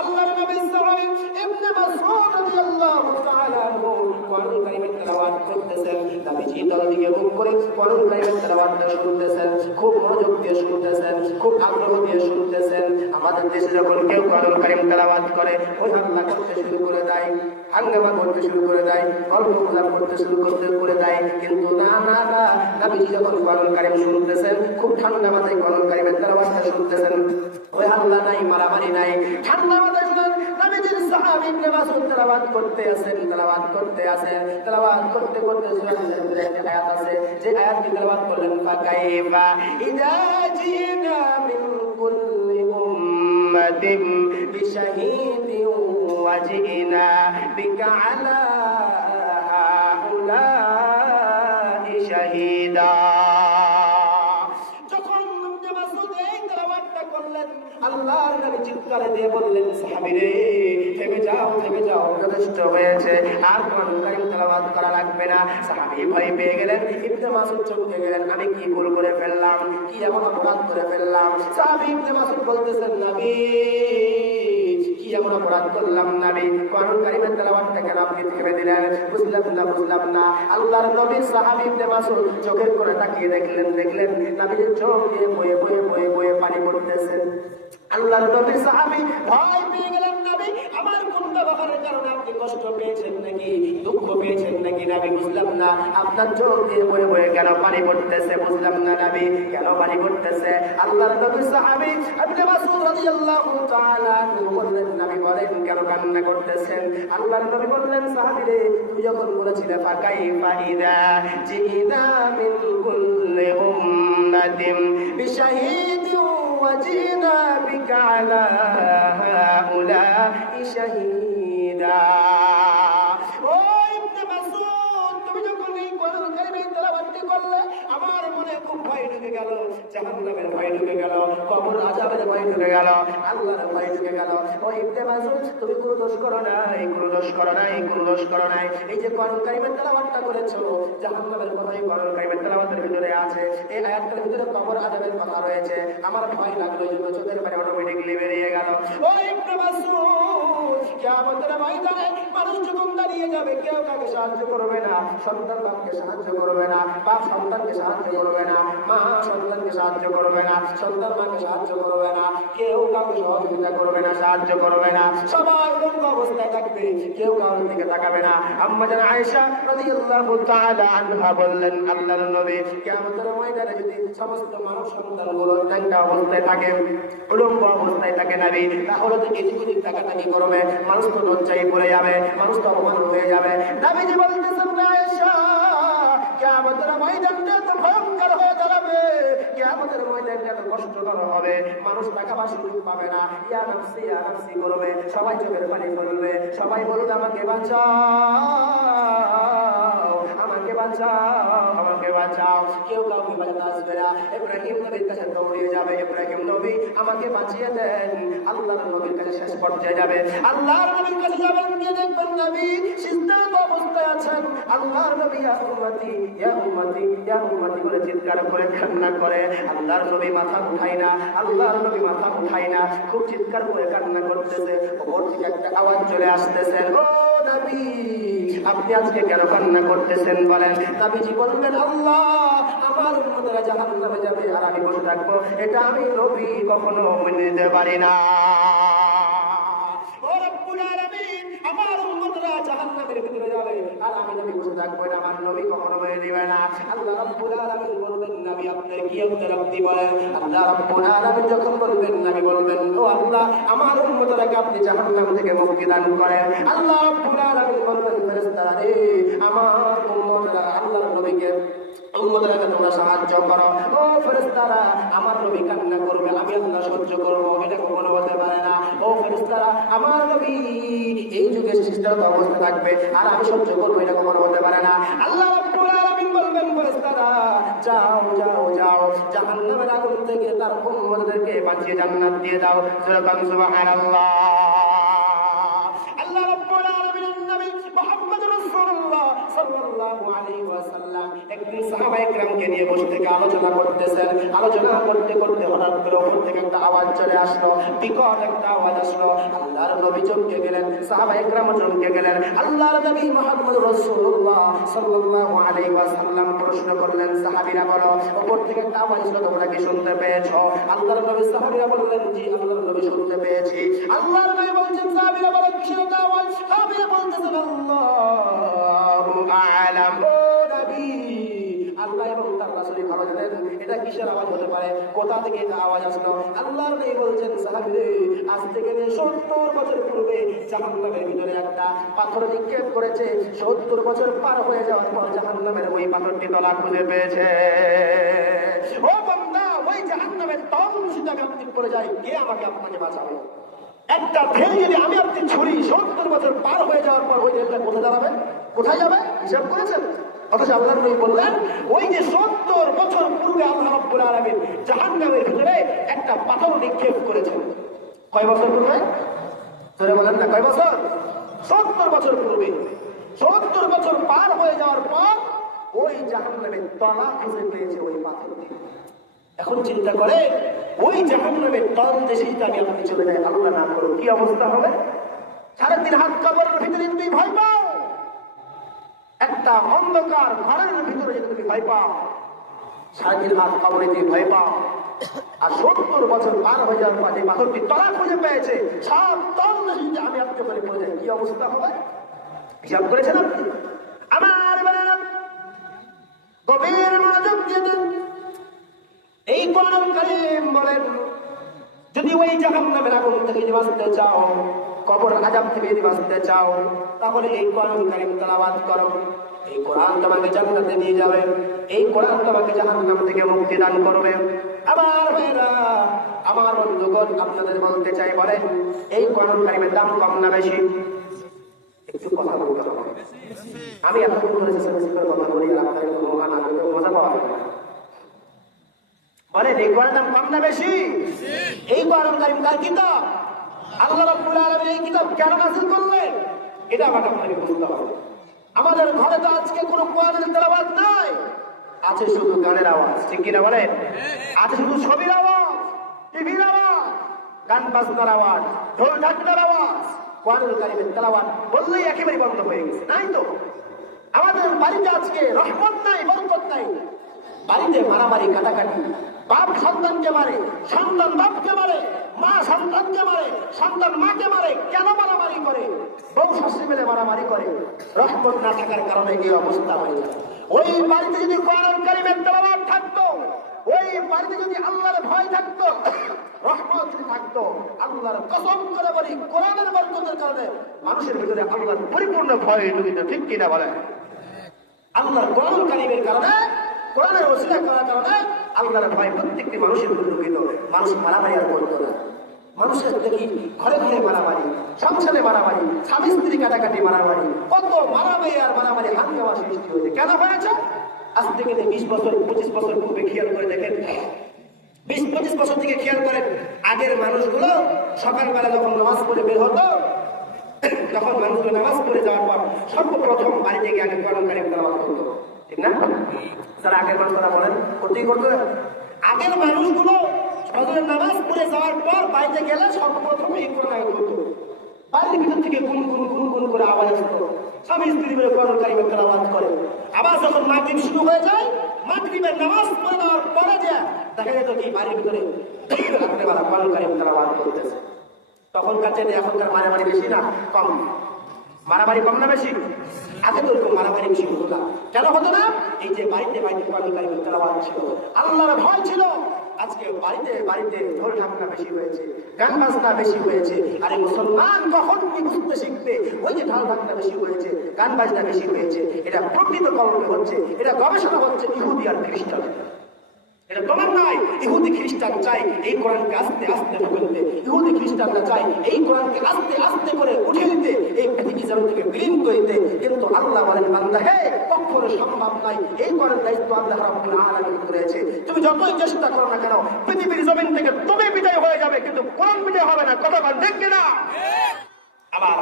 আল্লাহর নবী সাহাবী ইবনে মাসউদ রাদিয়াল্লাহু তাআলা আনহু কোরআন কারীমের তেলাওয়াত করতেছেন। নবীজি তার দিকে মুখ করে কোরআন কারীমের তেলাওয়াতটা শুনতেছেন, খুব মনোযোগ দিয়ে শুনতেছেন, খুব আগ্রহ দিয়ে শুনতেছেন। আমাদের দেশে যখন কেউ কোরআন কারীম তেলাওয়াত করে, ওই হাল্লা করতে শুরু করে দেয়, হাঙ্গামা করতে শুরু করে দেয়, গল্প করতে শুরু করে দেয়। কিন্তু না না না, নবীজি যখন কোরআন কারীম শুনতেছেন, খুব ঠান্ডা মাথায় কোরআন কারীমের তেলাওয়াতটা শুনতেছেন, ওই হাল্লা নাই, মারামারি নাই, ঠান্ডা মাথায় শুনেন। নবীজির সাহাবী ইবনে মাসউদ তেলাওয়াত করতে আছেন, তেলাওয়াত করতে করতে সূরার ভিতরে একটা আয়াত আছে, যে আয়াতটি তেলাওয়াত করলেন, ফাকাইফা ইযা জিনা মিন কুল্লি উম্মাতিন বিশাহীদিন ওয়া জিনা বিকা আলা হাউলাই শাহীদা। আল্লাহর নবী চিৎকার দিয়ে বললেন, সাহাবীরে থেমে যাও, যথেষ্ট হয়েছে, আর কোরআন কারীম তেলাওয়াত করা লাগবে না। সাহাবী ভয় পেয়ে গেলেন, ইবনে মাসউদ চমকে গেলেন, আমি কি ভুল করে ফেললাম, কি এমন অপরাধ করে ফেললাম? সাহাবী ইবনে মাসউদ বলতেছেন, নবী কি এমন অপরাধ করলাম নবী, কোরআন কারীমের তেলাওয়াতটা কেন আপনি থেমে দিলেন? বুঝলাম না। আল্লাহর নবী সাহাবী ইবনে মাসউদ চোখের কোণে তাকিয়ে দেখলেন নবীর চোখ দিয়ে বয়ে পানি পড়তেছে। আল্লাহর নবী সাহাবী ভয় পেয়ে গেলেন, নবী আমার কোনটা ব্যবহারের কারণে আপনি কষ্ট পেয়েছেন নাকি, দুঃখ পেয়েছেন নাকি? নবী বুঝলাম না, আপনার চোখ দিয়ে বয়ে কেন পানি পড়তেছে, বুঝলাম না নবী কেন পানি পড়তেছে। আল্লাহর নবী সাহাবী ইবনে মাসউদ রাদিয়াল্লাহু তাআলা বললেন, নবী বলেন কেন কান্না করতেছেন? আল্লাহর নবী বললেন, সাহাবী রে তুমি যখন বলেছিলে ফাকাইফা ইযা জিনা মিন কুল্লি উম্মাতিন বিশাহীদিন ওয়া জিনা বিকা আলা হাউলাই শাহীদা। ও ইবনে মাসউদ, তুমি যখন এই কোরআন কারীমের তেলাওয়াতটি করলে আমার মনে খুব ভয় ঢুকে গেল, জাহান্নামের ভয় ঢুকে গেল, কবর আযাবের ভয় ঢুকে গেল, আল্লাহর ভয় ঢুকে গেল। ও ইবনে মাসউদ, তুমি কোনো দোষ করো নাই। এই যে কোরআন কারীমের তেলাওয়াতটা করেছো, জাহান্নামের কথাই কোরআন কারীমের তেলাওয়াতের ভিতরে আছে, এই আয়াতটার ভিতরে কবর আযাবের কথা রয়েছে। আমার ভয় লাগলো, এই জন্য চোখের পানি অটোমেটিক্যালি বেরিয়ে গেল। ও ইবনে মাসউদ, কিয়ামতের ময়দানে মানুষ যখন দাঁড়িয়ে যাবে, কেউ কাউকে সাহায্য করবে না, সন্তান বাপকে সাহায্য করবে না, বাপ সন্তানকে সাহায্য করবে না, মা সন্তানকে সাহায্য করবে না, সন্তান মাকে সাহায্য করবে না, কেউ কাউকে সহযোগিতা করবে না, সাহায্য করবে না, সবাই বন্ধ অবস্থায় থাকবে, কেউ কারোর দিকে তাকাবে না। আম্মা জান আয়েশা রাদিয়াল্লাহু তাআলা আনহা বললেন, আল্লাহর নবী কিয়ামতের ময়দানে যদি সমস্ত মানব সন্তানগুলো একটা অবস্থায় থাকে, উলম্ব অবস্থায় থাকে নবী, তাহলে তো এদিক ওদিক তাকাতাকি করবে, মানুষ তো লজ্জায় পড়ে যাবে, মানুষ তো অপমান হয়ে যাবে। নবীজি বলতেছেন, আয়েশা কিয়ামতের ময়দানটা তো ভয়ঙ্কর হয়ে দাঁড়াবে, কিয়ামতের ময়দানটা তো কষ্টকর হবে, মানুষ তাকাবার সুযোগ পাবে না, ইয়া নাফসি করবে, সবাই চোখের পানি ফেলবে, সবাই বলবে আমাকে বাঁচাও, কেউ কাউকে বাঁচাতে আসবে না। ইব্রাহিম নবীর কাছে দৌড়িয়ে যাবে, ইব্রাহিম নবী আমাকে বাঁচিয়ে দেন। আল্লাহর নবীর কাছে শেষ পর্যায়ে যাবে, আল্লাহর নবীর কাছে যাবেন, গিয়ে দেখবেন নবী সিজদারত অবস্থায় আছেন। আল্লাহর নবী ইয়া উম্মতি বলে চিৎকার করে কান্না করে, আল্লাহর নবী মাথা উঠায় না, খুব চিৎকার করে কান্না করতেছে। ওপর থেকে একটা আওয়াজ চলে আসতেছে, ও নবী আপনি আজকে কেন কান্না করতেছেন বলেন? নবীজি বলবেন, আল্লাহ আমার উম্মতেরা জাহান্নামে যাবে আর আমি বসে থাকবো, এটা আমি নবী কখনো মেনে নিতে পারি না। ও রব্বুল আলামিন, আমার উম্মতেরা জাহান্নামের ভিতরে যাবে আর আমি নবী বসে থাকবো, এটা আমার নবী কখনো মেনে নেবে না। আল্লাহ রব্বুল আলামিন বলবেন, নবী আপনার কি উত্তর আপনি বলেন? আল্লাহ রব্বুল আলামিন যখন বলবেন, নবী বলবেন, ও আল্লাহ আমার উম্মতেরাকে আপনি জাহান্নাম থেকে মুক্তি দান করেন। আল্লাহ রব্বুল আলামিন বলবেন, ফেরেশতারা রে আমার উম্মতেরা আল্লাহর নবীকে উম্মতদেরকে তোমরা সাহায্য করো। ও ফেরেশতারা আমার নবী কান্না করবে, আমি আল্লাহ সহ্য করবো, এটা কখনো হতে পারে না। ও ফেরেশতারা আমার নবী এই যুগে সিজদারত অবস্থা থাকবে আর আমি সহ্য করবো, এটা কখনো হতে পারে না। আল্লাহ রাব্বুল আলামিন বলবেন, ফেরেশতারা যাও জাহান্নামের আগুন থেকে তার উম্মতদেরকে বাঁচিয়ে জান্নাত দিয়ে দাও। সুবহানাল্লাহ। আল্লাহ রাব্বুল আলামিনের নবী মুহাম্মদ রাসূলুল্লাহ সাল্লাল্লাহু আলাইহি ওয়াসাল্লাম একদিন সাহাবায়ে কেরামকে নিয়ে বসে থেকে আলোচনা করতেছেন। আলোচনা করতে করতে হঠাৎ করে উপর থেকে একটা আওয়াজ চলে আসলো, বিকট একটা আওয়াজ আসলো। আল্লাহর নবী চমকে গেলেন, সাহাবায়ে কেরাম চমকে গেলেন। আল্লাহর নবী মুহাম্মদ রাসূলুল্লাহ সাল্লাল্লাহু আলাইহি ওয়াসাল্লাম প্রশ্ন করলেন, সাহাবীরা বলো উপর থেকে একটা আওয়াজ আসলো, তোমরা কি শুনতে পেয়েছো? আল্লাহর নবী সাহাবীরা বললেন, জি আল্লাহর নবী শুনতে পেয়েছি। আল্লাহর নবী বলছেন, সাহাবীরা বলেন কিসের আওয়াজ? সাহাবীরা বলতেছেন, আল্লাহু আ'লাম। ও নবী আল্লাহ এবং তার রাসূল ভালো বললেন এটা কিসের আওয়াজ হতে পারে, কোথা থেকে এটা আওয়াজ আসলো? আল্লাহর নবী বলছেন সাহাবীরে আজ থেকে 70 বছর পূর্বে জাহান্নামের ভিতরে একটা পাথর নিক্ষেপ করেছে, 70 বছর পার হয়ে যাওয়ার পর জাহান্নামের ওই পাথরটি তলা খুঁজে পেয়েছে। ও বান্দা, ওই জাহান্নামের তল যদি আমি আপনি পড়ে যাই, কে আমাকে আপনাকে বাঁচাবে? একটা ঢেউ যদি আমি আপনি ছুরি 70 বছর পার হয়ে যাওয়ার পর ওই ঢেউটা কোথায় দাঁড়াবে, কোথায় যাবে? হিসাব করেছেন? অথচ আল্লাহর নবী বললেন ওই যে 70 বছর পূর্বে আল্লাহ রাব্বুল আলামিন জাহান্নামের ভিতরে একটা পাথর নিক্ষেপ করেছেন। কয় বছর পূর্বে? ধরে বলেন না, কয় বছর? 70 বছর পূর্বে। 70 বছর পার হয়ে যাওয়ার পর ওই জাহান্নামের তলা খুঁজে পেয়েছে ওই পাথরটি। এখন চিন্তা করে ওই জাহান্নামের তল দেশে আমি আপনি চলে যাই, আল্লাহ না করো, কি অবস্থা হবে? সারাদিন হাত কবরের ভিতরে তুমি ভয় পাও, একটা অন্ধকার ঘরের ভিতরে যদি তুমি ভয় পাও, সারাদিন হাত কবরে তুমি ভয় পাও, আর 70 বছর পার হয়ে যাওয়ার পর এই পাথরটি তলা খুঁজে পেয়েছে, সব তল দেশে আমি আপনি করে পড়ে যাই, কি অবস্থা হবে? হিসাব করেছেন আপনি? আমার বেলা গভীর মনোযোগ দিয়ে দেন। এই কোরআন কারীম বলেন যদি ওই জাহান্নামের আগুন থেকে যদি বাঁচতে চাও, কবর আযাব থেকে যদি বাঁচতে চাও, তাহলে এই কোরআন কারীম তেলাওয়াত করো। এই কোরআন তোমাকে জান্নাতে নিয়ে যাবে, এই কোরআন তোমাকে জাহান্নাম থেকে মুক্তি দান করবে। আমার ভাইরা, আমার বন্ধুগণ, আপনাদের বলতে চাই, বলেন এই কোরআন কারীমের দাম কম না বেশি? একটু কথা বলতে হবে। আমি এতক্ষণ ধরে কথা বলি, আপনাদের মজা পাওয়া যাবে। বলেন এই কোরআনের দাম কম না বেশি? এই কোরআন কারীম কার কিতাব? আল্লাহ রাব্বুল আলামিন এই কিতাব কেন নাযিল করলেন এটা আমাকে আপনাকে বুঝতে হবে। আমাদের ঘরে তো আজকে কোনো কোরআনের তেলাওয়াত নাই, আছে শুধু গানের আওয়াজ, ঠিক কিনা বলেন? আছে শুধু ছবির আওয়াজ, টিভির আওয়াজ, গান বাজনার আওয়াজ, ঢোল ঢাকনার আওয়াজ। কোরআনুল কারীমের তেলাওয়াত বললেই একেবারে বন্ধ হয়ে গেছে, নাই তো? আমাদের বাড়িতে আজকে রহমত নাই, বরকত নাই। বাড়িতে মারামারি, কাটাকাটি, বাপ সন্তানকে মারে, সন্তান বাপকে মারে, মা সন্তানকে মারে, সন্তান মাকে মারে। কেন মারামারি করে? বউ শাশুড়ি মিলে মারামারি করে। রহমত না থাকার কারণে এই অবস্থা হয়ে যায়। ওই বাড়িতে যদি কোরআন কারীমের তেলাওয়াত থাকতো, ওই বাড়িতে যদি আল্লাহর ভয় থাকতো, রহমত যদি থাকতো, আল্লাহর কসম করে বলি কোরআনের বরকতের কারণে মানুষের ভিতরে আল্লাহর পরিপূর্ণ ভয় ঢুকিত, ঠিক কিনা বলে? আল্লাহর কোরআন কারীমের কারণে, কোরআনের ওসিলা করার কারণে আল্লাহর ভয় প্রত্যেকটি মানুষের ভিতরে ঢুকিত। মানুষ মারামারি আর করতো না। মানুষের দেখি ঘরে ঘরে মারামারি, সংসারে মারামারি, স্বামী স্ত্রী কাটাকাটি মারামারি, কত মারামারি আর মারামারি হাঙ্গামা সৃষ্টি হয়েছে। কেন হয়েছে? আজ থেকে 20 বছর 25 বছর পূর্বে খেয়াল করে দেখেন, 20-25 বছর থেকে খেয়াল করেন, আগের মানুষগুলো সকালবেলা যখন নামাজ পড়ে বের হতো, তখন মানুষগুলো নামাজ পড়ে যাওয়ার পর সর্বপ্রথম বাড়ি থেকে আগে কোরআন কারীম তেলাওয়াত করতো, ঠিক না? যারা আগের মানুষরা বলেন করতেই করতো। আগের মানুষগুলো ফজরের নামাজ পড়ে যাওয়ার পর বাড়িতে গেলে সর্বপ্রথম এই কোরআন করতো। বাড়ির ভিতর থেকে গুন গুন গুন গুন করে আওয়াজ আসতো, স্বামী স্ত্রী মিলে কোরআন কারীমের তেলাওয়াত করে। আবার যখন মাগরিব শুরু হয়ে যায়, মাগরিবের নামাজ পড়ে নেওয়ার পরে যে দেখা যেত কি বাড়ির ভিতরে রাত্রেবেলা কোরআন কারীম তেলাওয়াত করতেছে। তখনকার চেয়ে এখনকার মারামারি বেশি না কম? মারামারি কম না বেশি? আগে তো এরকম মারামারি বেশি হতো না। কেন হতো না? এই যে বাড়িতে বাড়িতে কোরআন কারীমের তেলাওয়াত ছিল, আল্লাহর ভয় ছিল। আজকে বাড়িতে বাড়িতে ঢোল ঢাকনা বেশি হয়েছে, গান বাজনা বেশি হয়েছে। আরে মুসলমান কখন কি বুঝতে শিখবে? ওই যে ঢোল ঢাকনা বেশি হয়েছে, গান বাজনা বেশি হয়েছে, এটা প্রকৃত কলমে হচ্ছে, এটা গবেষণা হচ্ছে ইহুদি আর খ্রিস্টান। এটা তোমার নয়। ইহুদি খ্রিস্টান চাই এই কোরআনকে আস্তে আস্তে ঢুকতে, ইহুদি খ্রিস্টানরা চাই এই কোরআনকে আস্তে আস্তে করে উঠে নিতে, এই পৃথিবী জমিন থেকে বিলীন করিতে। কিন্তু আল্লাহ বলেন বান্দা হে, কখনো সম্ভব নাই। এই কোরআন দায়িত্ব আল্লাহ রাব্বুল আলামিন করেছে। তুমি যতই চেষ্টা করো না কেন, পৃথিবীর জমিন থেকে তুমি বিদায় হয়ে যাবে, কিন্তু কোরআন বিদায় হবে না। কথা বল ঠিক কিনা? আবার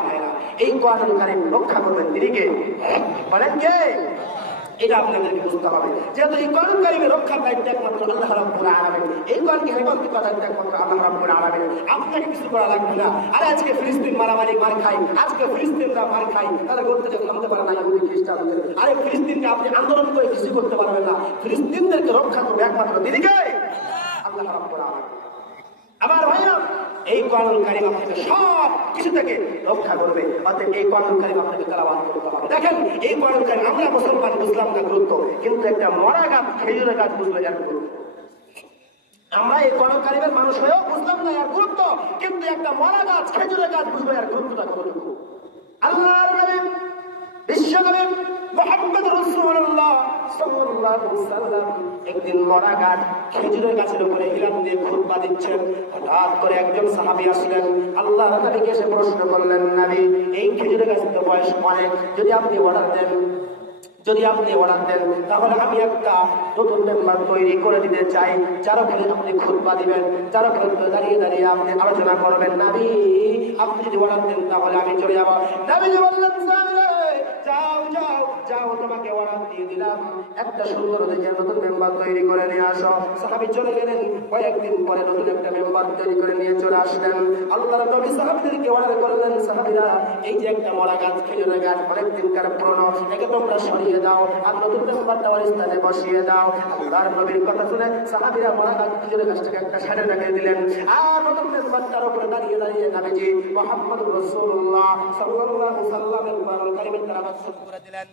এই কোরআন কারীম রক্ষা করবেন তিনি কে? বলেন কে? এটা আপনাদেরকে বুঝতে হবে। যেহেতু এই কোরআন কারীমের রক্ষার দায়িত্ব একমাত্র আল্লাহ রাব্বুল আলামিন, এই কোরআনকে হেফাজত করার দায়িত্ব একমাত্র আল্লাহ রাব্বুল আলামিন। আপনাকে কিছু করা লাগবে না। আরে আজকে ফিলিস্তিন মারামারি মার খাই, আজকে ফিলিস্তিনরা মার খাই, তারা বলতে যে থামতে পারে না ইহুদি খ্রিস্টানদের। আরে ফিলিস্তিনকে আপনি আন্দোলন করে কিছু করতে পারবেন না। ফিলিস্তিনদেরকে রক্ষা করবে একমাত্র তিনি কে? আল্লাহ রাব্বুল আলামিন। আমার ভাইরা, এই কোরআনুল কারীম আপনাকে সব কিছু থেকে রক্ষা করবে। অতএব এই কোরআনুল কারীম আপনাকে তেলাওয়াত করতে হবে। দেখেন এই কোরআনুল কারীম আমরা মুসলমান বুঝলাম না গুরুত্ব, কিন্তু একটা মরা গাছ খেজুরের গাছ বুঝলো এর গুরুত্ব। আমরা এই কোরআনুল কারীমের মানুষ হয়েও বুঝলাম না এর গুরুত্ব, কিন্তু একটা মরা গাছ খেজুরের গাছ বুঝলো এর গুরুত্বটা কতটুকু। আল্লাহর নবী বিশ্বনবী মুহাম্মদ রাসূলুল্লাহ সাল্লাল্লাহু আলাইহি ওয়াসাল্লাম একদিন মরা গাছ খেজুরের গাছের উপরে হিলাম দিয়ে খুতবা দিচ্ছেন। হঠাৎ করে একজন সাহাবী আসলেন, আল্লাহর নবীকে এসে প্রশ্ন করলেন, নবী এই খেজুরের গাছের তো বয়স অনেক, যদি আপনি অর্ডার দেন তাহলে আমি একটা নতুন মেম্বার তৈরি করে দিতে চাই, যারা খেলে আপনি খুতবা দিবেন, যারা খেলে দাঁড়িয়ে দাঁড়িয়ে আপনি আলোচনা করবেন। নবী আপনি যদি অর্ডার দেন তাহলে আমি চলে যাবো। নবী বললেন, যাও তোমাকে অর্ডার দিয়ে দিলাম, একটা সুন্দর দেখে নতুন মেম্বার তৈরি করে নিয়ে আসো। সাহাবী চলে গেলেন, কয়েকদিন পরে নতুন একটা মেম্বার তৈরি করে নিয়ে চলে আসলেন। আল্লাহর নবী সাহাবীদেরকে অর্ডার করলেন, সাহাবীরা এই যে একটা মরা গাছ খেজুরের গাছ অনেক দিনকার পুরনো, একে তোমরা সরিয়ে দাও আর নতুন মেম্বারটা ওর স্থানে বসিয়ে দাও। আল্লাহর নবীর কথা শুনে সাহাবীরা মরা গাছ খেজুরের গাছটাকে একটা সাইডে রেখে দিলেন, আর নতুন মেম্বারটার উপরে দাঁড়িয়ে দাঁড়িয়ে নবীজি মুহাম্মদ রাসূলুল্লাহ সাল্লাল্লাহু আলাইহি ওয়াসাল্লামের কোরআনুল কারীমের তেলাওয়াত শুরু করে দিলেন।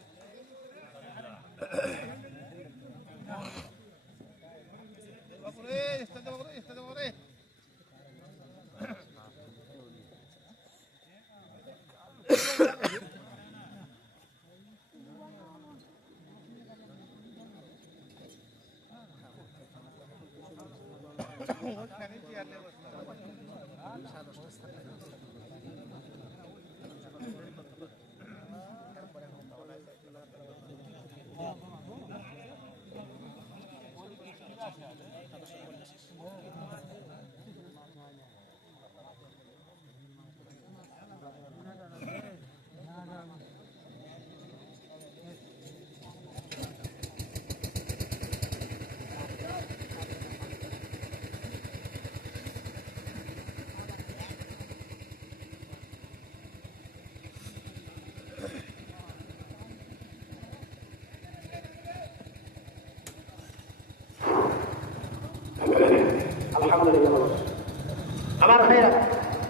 আমার ভাইরা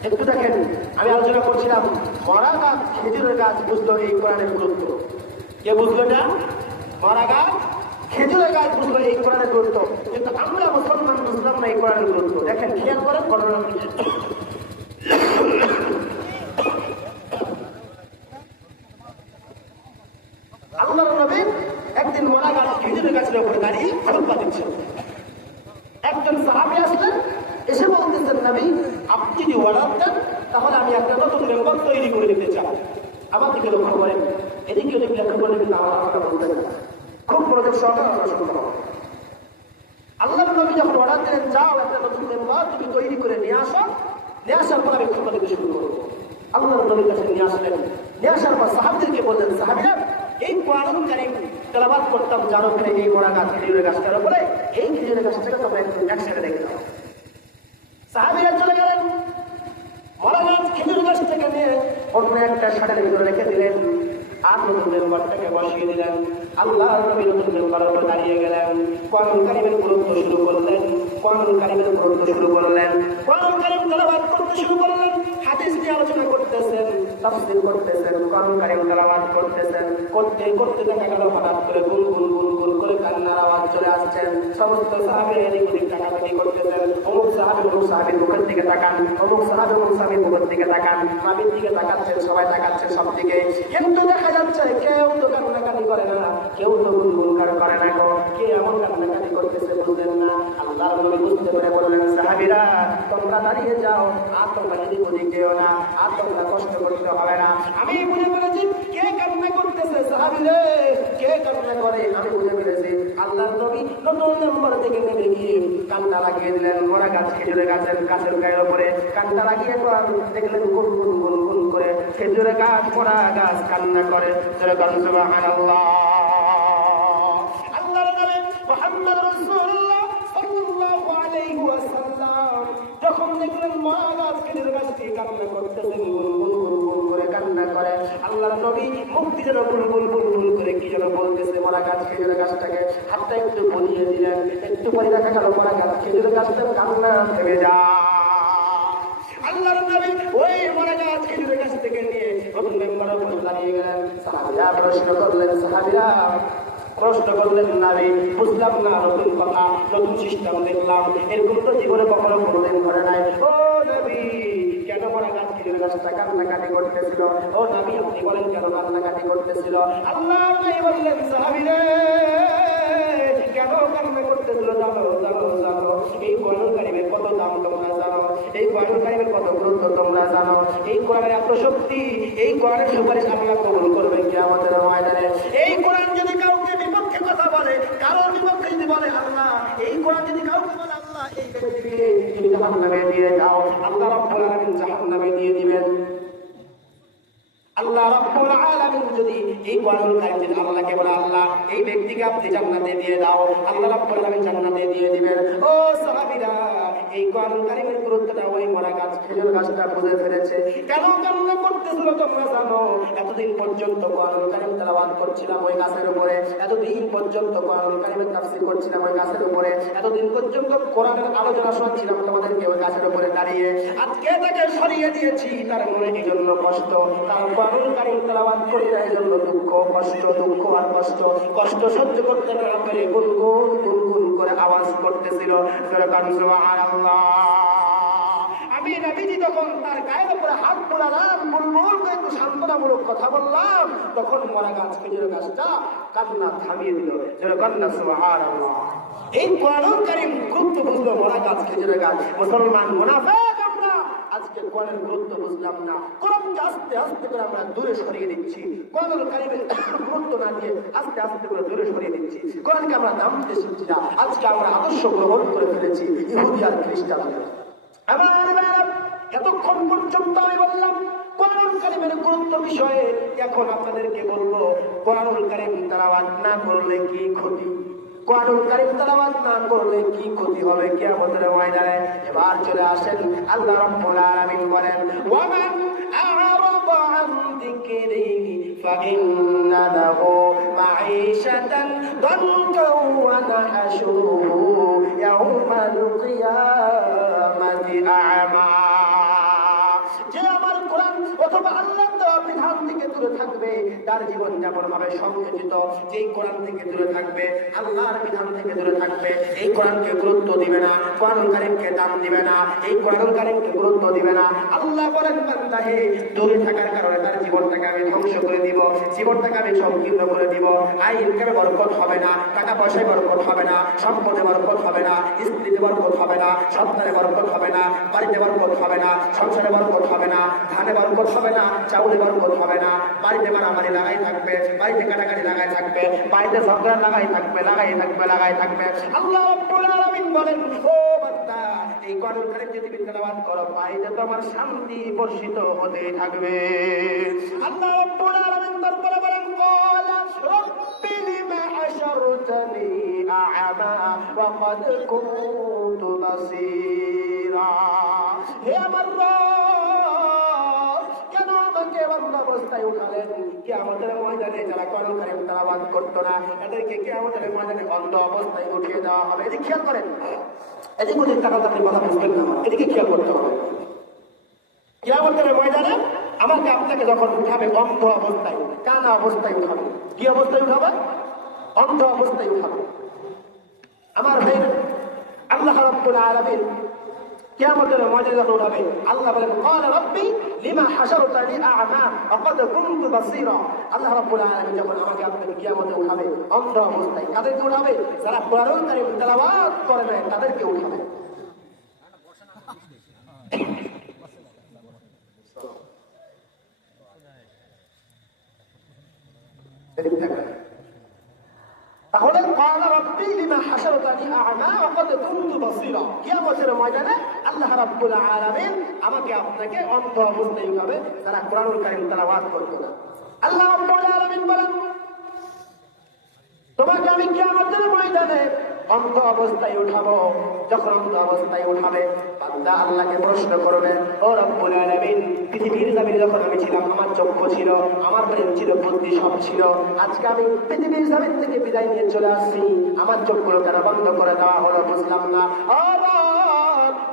একটু দেখেন, আমি আলোচনা করছিলাম মরা গাছ খেজুরের গাছ বুঝলো এই কোরআনের গুরুত্ব। কে বুঝলো না? মরা গাছ খেজুরের গাছ বুঝলো এই কোরআনের গুরুত্ব, কিন্তু আমরা মুসলমান বুঝলাম না এই কোরআনের গুরুত্ব। দেখেন খেয়াল করেন ঘটনা। আল্লাহর নবী একদিন মরা গাছ খেজুরের গাছের উপরে দাঁড়িয়ে খুতবা দিচ্ছেন। একজন সাহাবী আসলেন, এসে বলতেছেন, নবী আপনি যদি অর্ডার দেন তাহলে আমি একটা নতুন মেম্বার তৈরি করে দিতে চাই। আমার দিকে লক্ষ্য করেন, এদিকে যদি লক্ষ্য করে কিন্তু আমার কথা বলতেন না, খুব মনোযোগ সহকারে আলোচনা শুনতে হবে। আল্লাহর নবী যখন অর্ডার দিলেন, যাও একটা নতুন মেম্বার তুমি তৈরি করে নিয়ে আসো, নিয়ে আসার পর আমি খুতবা দিতে শুরু করবো। আল্লাহর নবীর কাছে নিয়ে আসলেন, নিয়ে আসার পর সাহাবীদেরকে বললেন, সাহাবীরা এই কোরআনুল কারীম তেলাওয়াত করতাম যার উপরে এই মরা গাছ খেজুরের গাছটার উপরে, এই খেজুরের গাছটাকে তোমরা একটু একসাথে রেখে দাও। সাহাবীরা চলে গেলেন, মরা গাছ খেজুর গাছটাকে নিয়ে অন্য একটা শাড়ির ভিতরে রেখে দিলেন, আর নতুন মেম্বারটাকে বসিয়ে দিলেন। আল্লাহর নবী নতুন মেম্বারের উপরে দাঁড়িয়ে গেলেন, কোরআনুল কারীমের গুরুত্ব শুরু করলেন, কোরআনুল কারীমের গুরুত্ব শুরু করলেন, কোরআনুল কারীম তেলাওয়াত করতে শুরু করলেন, হাদিস নিয়ে আলোচনা করতেছেন, তাফসীর করতেছেন, কোরআনুল কারীম তেলাওয়াত করতেছেন। করতে করতে দেখা গেল হঠাৎ করে গুন গুন গুন গুন করে কান্নার আওয়াজ চলে আসছেন। সমস্ত সাহাবীরা এদিক ওদিক তাকাতাকি করতেছেন, অমুক সাহাবীর মুখের দিকে তাকান, অমুক সাহাবীর মুখের দিকে তাকান, নবীর দিকে তাকাচ্ছেন, সবাই তাকাচ্ছেন সব দিকে, কিন্তু দেখা যাচ্ছে কেউ তো কান্নাকাটি করে না, কেউ তো গুনগুন করে না, কে এমন কান্নাকাটি করতেছে বুঝলেন না। আল্লাহর নবী বুঝতে পেরে বললেন, সাহাবীরা তোমরা দাঁড়িয়ে যাও, আর তোমরা এদিক ওদিক যেও না, আর তোমরা কষ্ট করতে হবে না। আমি বুঝে ফেলেছি কে কান্না করতেছে, সাহাবীরা কে কান্না করে আমি বুঝে ফেলেছি। আল্লাহর নবী নতুন নম্বর থেকে নেমে গিয়ে কান্না লাগিয়ে দিলেন মরা গাছ খেজুরের গাছের গায়ের উপরে কান্না লাগিয়ে দেখলেন গুন গুন গুন গুন করে খেজুরের গাছ মরা গাছ কান্না করে। সুবহানাল্লাহ। আল্লাহর নবী মুহাম্মদ রাসূলুল্লাহ সাল্লাল্লাহু আলাইহি ওয়াসাল্লাম যখন দেখলেন মরা গাছ খেজুরের গাছটি কান্না করতেছে, গুন গুন গুন গুন করে কান্না করে, আল্লাহর নবী মুক্তি যেন গুন গুন গুন গুন করে কি যেন বলতেছে মরা গাছ খেজুরের গাছটাকে, হাতটা একটু বলিয়ে দিলেন, একটু পরে দেখা গেল মরা গাছ খেজুরের গাছটার কান্না থেমে যায়। নতুন মেম্বারের উপর দাঁড়িয়ে গেলেন। সাহাবীরা প্রশ্ন করলেন, নবী বুঝলাম না, নতুন কথা, নতুন সিস্টেম দেখলাম, এরকম তো জীবনে কখনো কোনোদিন ঘটে নাই। ও নবী, কেন বড় গাছ খেজুর গাছটা কান্নাকাটি করতেছিল? ও নবী, আপনি বলেন কেন কান্নাকাটি করতেছিল? আল্লাহ নবী বললেন, সাহাবীরা কেন কান্না করতেছিল জানো? এই কোরআন কারিমের কত দাম তোমরা জানো? এই কোরআন কারিমের কত গুরুত্ব তোমরা জানো? এই কোরআনের এত শক্তি, এই কোরআনের সুপারিশ আল্লাহ কবুল করবেন কিয়ামতের ময়দানে। এই কোরআন যদি কাউকে বিপক্ষে কথা বলে, কারো বিপক্ষে যদি বলে আল্লাহ, এই কোরআন যদি কাউকে বলে আল্লাহ, এই ব্যক্তিকে তুমি জাহান্নামে দিয়ে দাও, আল্লাহ রাব্বুল আলামিন জাহান্নামে দিয়ে দিবেন। আল্লাহ রাব্বুল আলামিন যদি এই কোরআনুল কারীম যদি আল্লাহকে বলে আল্লাহ, এই ব্যক্তিকে আপনি জান্নাতে দিয়ে দাও, আল্লাহ রাব্বুল আলামিন জান্নাতে দিয়ে দিবেন। ও সাহাবীরা, এই কোরআনুল কারীমের গুরুত্বটা ওই মরা গাছ খেজুর গাছটা বুঝে ফেলেছে। কেন কান্না করতেছিল তোমরা জানো? এতদিন পর্যন্ত কোরআনুল কারীম তেলাওয়াত করছিলাম ওই গাছের উপরে, এতদিন পর্যন্ত কোরআনুল কারীমের তাফসীর করছিলাম ওই গাছের উপরে, এতদিন পর্যন্ত কোরআনের আলোচনা শুনছিলাম তোমাদেরকে ওই গাছের উপরে দাঁড়িয়ে। আজকে তাকে সরিয়ে দিয়েছি, তার মনে এই জন্য কষ্ট, তার কোরআনুল কারীম তেলাওয়াত করতে এই জন্য দুঃখ আর কষ্ট সহ্য করতে না পেরে গুনগুন করে আওয়াজ করতেছিল, সুবহানাল্লাহ। আমি নবীজি তখন তার গায়ের উপরে হাত বুলালাম, বুলবুল করে একটু সান্ত্বনামূলক কথা বললাম, তখন মরা গাছ খেজুর গাছটা কান্না থামিয়ে দিল, কান্না, সুবহানাল্লাহ। এই কোরআনুল কারীম গুরুত্ব বুঝলো মরা গাছ খেজুর গাছ। মুসলমান মুনাফিক আমরা আজকে কোরআনের গুরুত্ব বুঝলাম না, কোরআনকে আস্তে আস্তে করে আমরা দূরে সরিয়ে দিচ্ছি, কোরআনুল কারীমের গুরুত্ব না দিয়ে আস্তে আস্তে করে দূরে সরিয়ে দিচ্ছি, কোরআনকে আমরা দাম দিতে শিখছি না। আজকে আমরা আদর্শ গ্রহণ করে ফেলেছি ইহুদি আর খ্রিস্টানদের। এতক্ষণ পর্যন্ত আমি বললাম কোরআনুল কারীমের গুরুত্ব বিষয়ে, এখন আপনাদেরকে বলবো কোরআনুল কারীম তেলাওয়াত না করলে কি ক্ষতি, কোরআনুল কারীম তেলাওয়াত না করলে কি ক্ষতি হবে কিয়ামতের ময়দানে। এবার চলে আসেন, আল্লাহ রাব্বুল আলামিন বলেন, ওয়ামান আ'রাদা আন যিকরি ফাইন্না লাহু মাঈশাতান দানকা ওয়া নাহশুরুহু ইয়াওমাল কিয়ামাতি আ'মা। যে আমার কোরআন অথবা আল্লাহর দেওয়া বিধান থেকে দূরে থাকবে, তার জীবন যেমন ভাবে সংকুচিত। যেই কোরআন থেকে দূরে থাকবে, আল্লাহর বিধান থেকে দূরে থাকবে, এই কোরআনকে গুরুত্ব দিবে না, কোরআনুল কারীমকে দাম দিবে না, এই কোরআনুল কারীমকে গুরুত্ব দিবে না, আল্লাহ বলেন বান্দা হে, দূরে থাকার কারণে তার জীবনটাকে আমি ধ্বংস করে দিব, জীবনটাকে আমি সংকীর্ণ করে দিব। আয় ইনকামে বরকত হবে না, টাকা পয়সায় বরকত হবে না, সম্পদে বরকত হবে না, স্ত্রীতে বরকত হবে না, সন্তানে বরকত হবে না, বাড়িতে বরকত হবে না, সংসারে বরকত হবে না, ধানে বরকত হবে না, চাউলে বরকত হবে না, বাড়িতে মারামারি লাগাই থাকবে, বাড়িতে কাটাকাটি লাগাই থাকবে, বাড়িতে ঝগড়া লাগাই থাকবে। আল্লাহ রাব্বুল আলামিন বলেন, ও বান্দা, এই কোরআনুল কারীম যদি তেলাওয়াত করো, বাড়িতে তোমার শান্তি বর্ষিত হতে থাকবে। আল্লাহ রাব্বুল আলামিন তারপরে বলেন, ক্বালা রাব্বি লিমা হাশারতানি আ'মা ওয়া ক্বাদ কুনতু বাসীরা। হে আমার রব, কেন আমাকে বান্দা অবস্থায় উঠালেন? কিয়ামতের ময়দানে যারা কোরআনুল কারীম তেলাওয়াত করতো না, এদেরকে কিয়ামতের ময়দানে অন্ধ অবস্থায় উঠিয়ে দেওয়া হবে। এদিকে খেয়াল করেন, এদিকে ওদিক তাকাতে আপনি কথা বুঝবেন না, এদিকে খেয়াল করতে হবে। কিয়ামতের ময়দানে আমাকে আপনাকে যখন উঠাবে অন্ধ অবস্থায়, কানা অবস্থায় উঠাবে। কি অবস্থায় উঠাবে? অন্ধ অবস্থায় উঠাবে। আমার ভাই, আল্লাহ রাব্বুল আলামিন কিয়ামতের ময়দানে যখন উঠাবে, আল্লাহ বলেন, ক্বালা রাব্বি লিমা হাশারতানি আ'মা ওয়া ক্বাদ কুনতু বাসীরা। আল্লাহ রাব্বুল আলামিন যখন আমাকে আপনাকে কিয়ামতে উঠাবে অন্ধ অবস্থায়, কাদেরকে উঠাবে? যারা কোরআনুল কারীম তেলাওয়াত করে না তাদেরকে উঠাবে। তাহলে ক্বালা রাব্বি লিমা হাশারতানি আ'মা ওয়া ক্বাদ কুনতু বাসীরা, কিয়ামতের ময়দানে আল্লাহ রাব্বুল আলামিন আমাকে আপনাকে অন্ধ অবস্থায় উঠাবে যারা কোরআনুল কারীম তেলাওয়াত করত না। আল্লাহ রাব্বুল আলামিন বলেন, তোমাকে আমি কিয়ামতের ময়দানে অন্ধ অবস্থায় উঠাবো। যখন অন্ধ অবস্থায় উঠাবে, বান্দা আল্লাহকে প্রশ্ন করবে, ও রব্বুল আলামিন, পৃথিবীর জমিনে যখন আমি ছিলাম আমার চক্ষু ছিল, আমার ব্রেন ছিল, বুদ্ধি সব ছিল, আজকে আমি পৃথিবীর জমিন থেকে বিদায় নিয়ে চলে আসছি, আমার চক্ষুগুলো কেন বন্ধ করে দেওয়া হলো বুঝলাম না।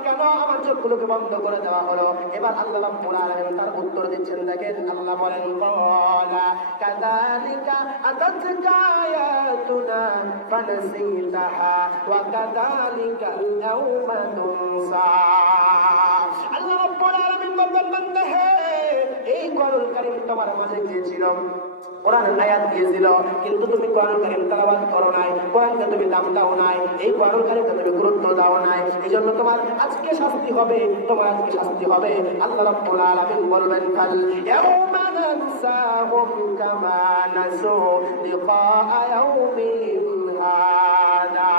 কেন আমার চক্ষু নাকগুলোকে বন্ধ করে দেওয়া হলো। এবার আল্লাহ রাব্বুল আলামিন তার উত্তর দিচ্ছেন, দেখেন আল্লাহ বলেন, ক্বালা কাযালিকা আতাতকা আয়াতুনা ফানসিতাহা ওয়া কাযালিকা আল-ইয়াওমা তুনসা। আল্লাহ রাব্বুল আলামিন বলেন, বান্দা হে, এই কোরআনুল কারীম তোমার মাঝে গিয়েছিল, কোরআনের আয়াত দিয়েছিল, কিন্তু তুমি কোরআনুল কারীম তেলাওয়াত করো নাই, কোরআনকে তুমি দাম দাও নাই, এই কোরআনুল কারীমকে তুমি গুরুত্ব দাও নাই, এইজন্য তোমার আজকে শাস্তি হবে, তোমার আজকে শাস্তি হবে। আল্লাহ রাব্বুল আলামিন বলবেন, ফাল ইয়াওমা নানসাহুম কামা নাসু লিকা ইয়াউমিহিম হাদা।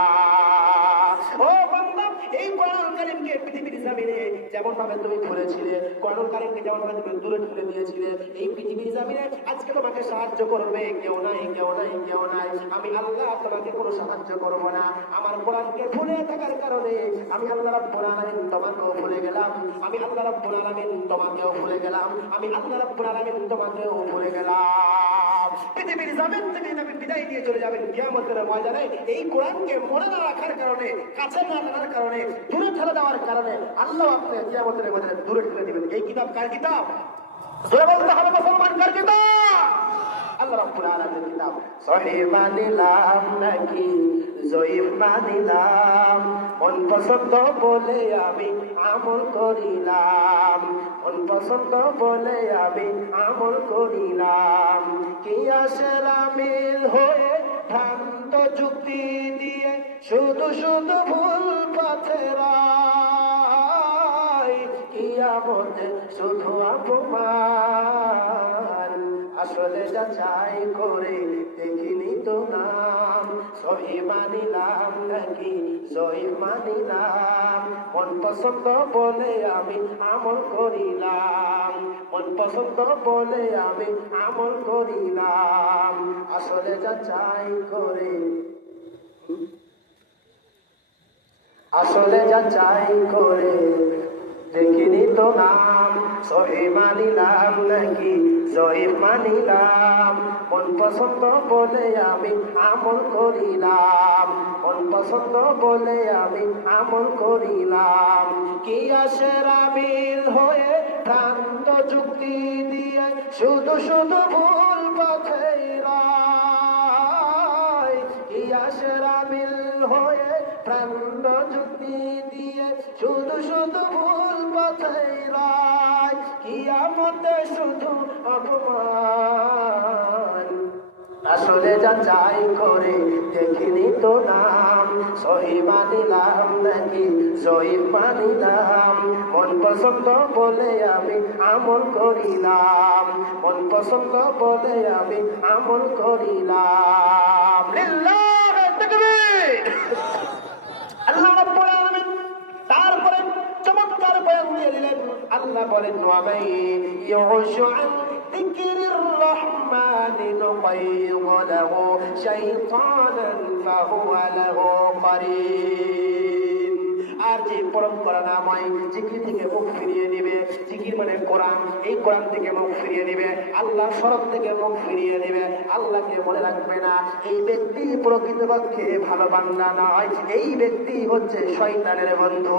ও বান্দা, এই কোরআনুল কারীমকে পৃথিবীর জমিনে যেমন ভাবে তুমি ভুলেছিলে, কোরআনুল কারীমকে যেমন ভাবে তুমি দূরে ঠেলে দিয়েছিলে, এই পৃথিবীর জমিনে আজকে তোমাকে সাহায্য করবে কেউ নাই, কেউ নাই, কেউ নাই। আমি আল্লাহ তোমাকে কোনো সাহায্য করব না। আমার কোরআনকে ভুলে থাকার কারণে আমি আল্লাহ রাব্বুল আলামিন তোমাকেও ভুলে গেলাম, আমি আল্লাহ রাব্বুল আলামিন তোমাকেও ভুলে গেলাম, আমি আল্লাহ রাব্বুল আলামিন তোমাকেও ভুলে গেলাম। পৃথিবীর জমিন থেকে নবী বিদায় নিয়ে চলে যাবেন কিয়ামতের ময়দানে। এই কোরআনকে মনে না রাখার কারণে, কাছে না আনার কারণে, দূরে ঠেলে দেওয়ার কারণে আল্লাহ আপনাকে কিয়ামতের ময়দানে দূরে ঠেলে দিবেন। এই কিতাব কার কিতাব? জোরে বলতে হবে, মুসলমান কার কিতাব? আল্লাহ রাব্বুল আলামিনের কিতাব। সহিহ মানিলাম নাকি জয়ীফ মানিলাম, মন পছন্দ বলে আমি আমল করিলাম, মন পছন্দ বলে আমি আমল করিলাম। কি আসের আমিল হয়ে ভ্রান্ত যুক্তি দিয়ে শুধু শুধু ভুল পথে রায়, কিয়ামতে শুধু অপমান। আসলে যাচাই করে দেখিনি তো নাম, সহি মানিলাম নাকি জয়ীফ মানিলাম, মন পছন্দ বলে আমি আমল করিলাম, মন পছন্দ বলে আমি আমল করিলাম। আসলে যাচাই করে, আসলে যাচাই করে দেখিনি তো নাম, সহি মানিলাম নাকি জয়ীফ মানিলাম, মন পছন্দ বলে আমি আমল করিলাম, মন পছন্দ বলে আমি আমল করিলাম। কি আসের আমিল হয়ে ভ্রান্ত যুক্তি দিয়ে শুধু শুধু ভুল পথে রায়, কি আসের আমিল হয়ে ভ্রান্ত যুক্তি দিয়ে শুধু শুধু ভুল পথে রায়, কিয়ামতে শুধু অপমান। আসলে যাচাই করে দেখিনি তো নাম, সহি মানিলাম নাকি জয়ীফ মানিলাম, মন পছন্দ বলে আমি আমল করিলাম, মন পছন্দ বলে আমি আমল করিলাম। লিল্লাহি তাকবীর। আল্লাহ রাব্বুল আলামিন তারপরে চমৎকার বয়ান দিয়ে দিলেন। আল্লাহ বলেন, ওয়া মান ইউশু আন যিকরির রহমানি নুকাইয়িদ লাহু শাইতানান ফাহুয়া লাহু কারীন। আর যে পরম্পরা নাময় জিকির থেকে মুখ ফিরিয়ে নিবে, জিকির মানে কোরআন, এই কোরআন থেকে মুখ ফিরিয়ে নিবে, আল্লাহর শরৎ থেকে মুখ ফিরিয়ে নিবে, আল্লাহকে মনে রাখবে না, এই ব্যক্তি প্রকৃতপক্ষে ভালো বান্দা নয়, এই ব্যক্তি হচ্ছে শয়তানের বন্ধু।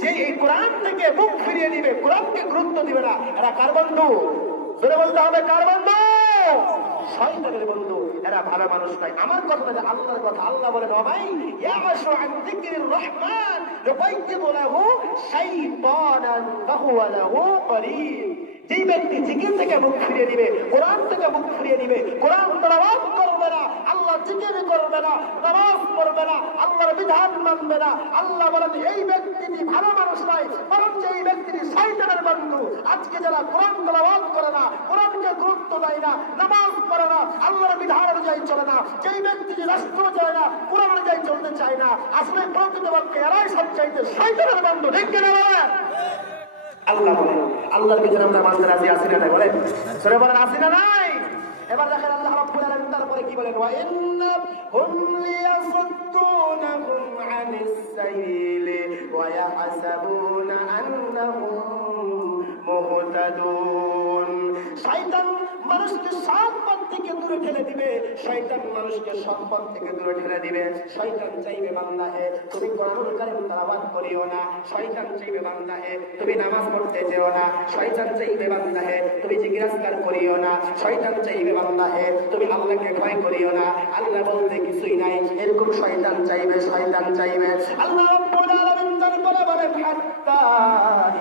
যে এই কোরআন থেকে মুখ ফিরিয়ে নিবে, কোরআনকে গুরুত্ব দিবে না, এরা কার বন্ধু? ধরে বলতে হবে, কার বন্ধু? শয়তানের বন্ধু। এরা ভালো মানুষ নয়। আমার কথা না, আল্লাহর কথা। আল্লাহ বলেন, ওয়ামাই ইয়াশু আন যিকরির রহমান নুকাইয়িদ লাহু শাইতানান ফাহুয়া লাহু কারীন। যে ব্যক্তি জিকির থেকে মুখ ফিরিয়ে নিবে, কোরআন থেকে মুখ ফিরিয়ে নিবে, কোরআন তেলাওয়াত করবে না, আল্লাহ জিকির করবে না, নামাজ পড়বে না, আল্লাহর বিধান মানবে না, আল্লাহ বলেন এই ব্যক্তিটি ভালো মানুষ নয়, বরং এই ব্যক্তিটি শয়তানের বন্ধু। আজকে যারা কোরআন তেলাওয়াত করে না, কোরআনকে গুরুত্ব দেয় না, নামাজ পড়ে না, আল্লাহর বিধান অনুযায়ী চলে না, যেই ব্যক্তিটি রাষ্ট্র চায় না, কোরআন অনুযায়ী চলতে চায় না, আসলে প্রকৃতপক্ষে এরাই সবচাইতে শয়তানের বন্ধু। ঠিক কিনা বলেন? আল্লাহ বলেন, আল্লাহর বিধান আমরা মানতে রাজি আছি না? বলেন, সরে বলেন, আছি না নাই? এবার দেখেন আল্লাহ রাব্বুল আলামিন তারপরে কি বলেন, ওয়া ইন্নাহুম লিয়াসুদ্দুনাহুম আনিস সাবিলি ওয়া ইয়াহসাবুনা আন্নাহুম মুহতাদুন। শয়তান মানুষকে সৎ পথ থেকে দূরে ঠেলে দিবে, শয়তান মানুষকে সৎ পথ থেকে দূরে ঠেলে দিবে। শয়তান চাইবে বান্দা হে তুমি কোরআনুল কারীম তেলাওয়াত করিও না, শয়তান চাইবে বান্দা হে তুমি নামাজ পড়তে যেও না, শয়তান চাইবে বান্দা হে তুমি জিকির আজকার করিও না, শয়তান চাইবে বান্দা হে তুমি আল্লাহকে ভয় করিও না, আল্লাহ বলতে কিছুই নাই, এরকম শয়তান চাইবে, শয়তান চাইবে। আল্লাহ রাব্বুল আলামিন তারপরে বলেন হাত্তা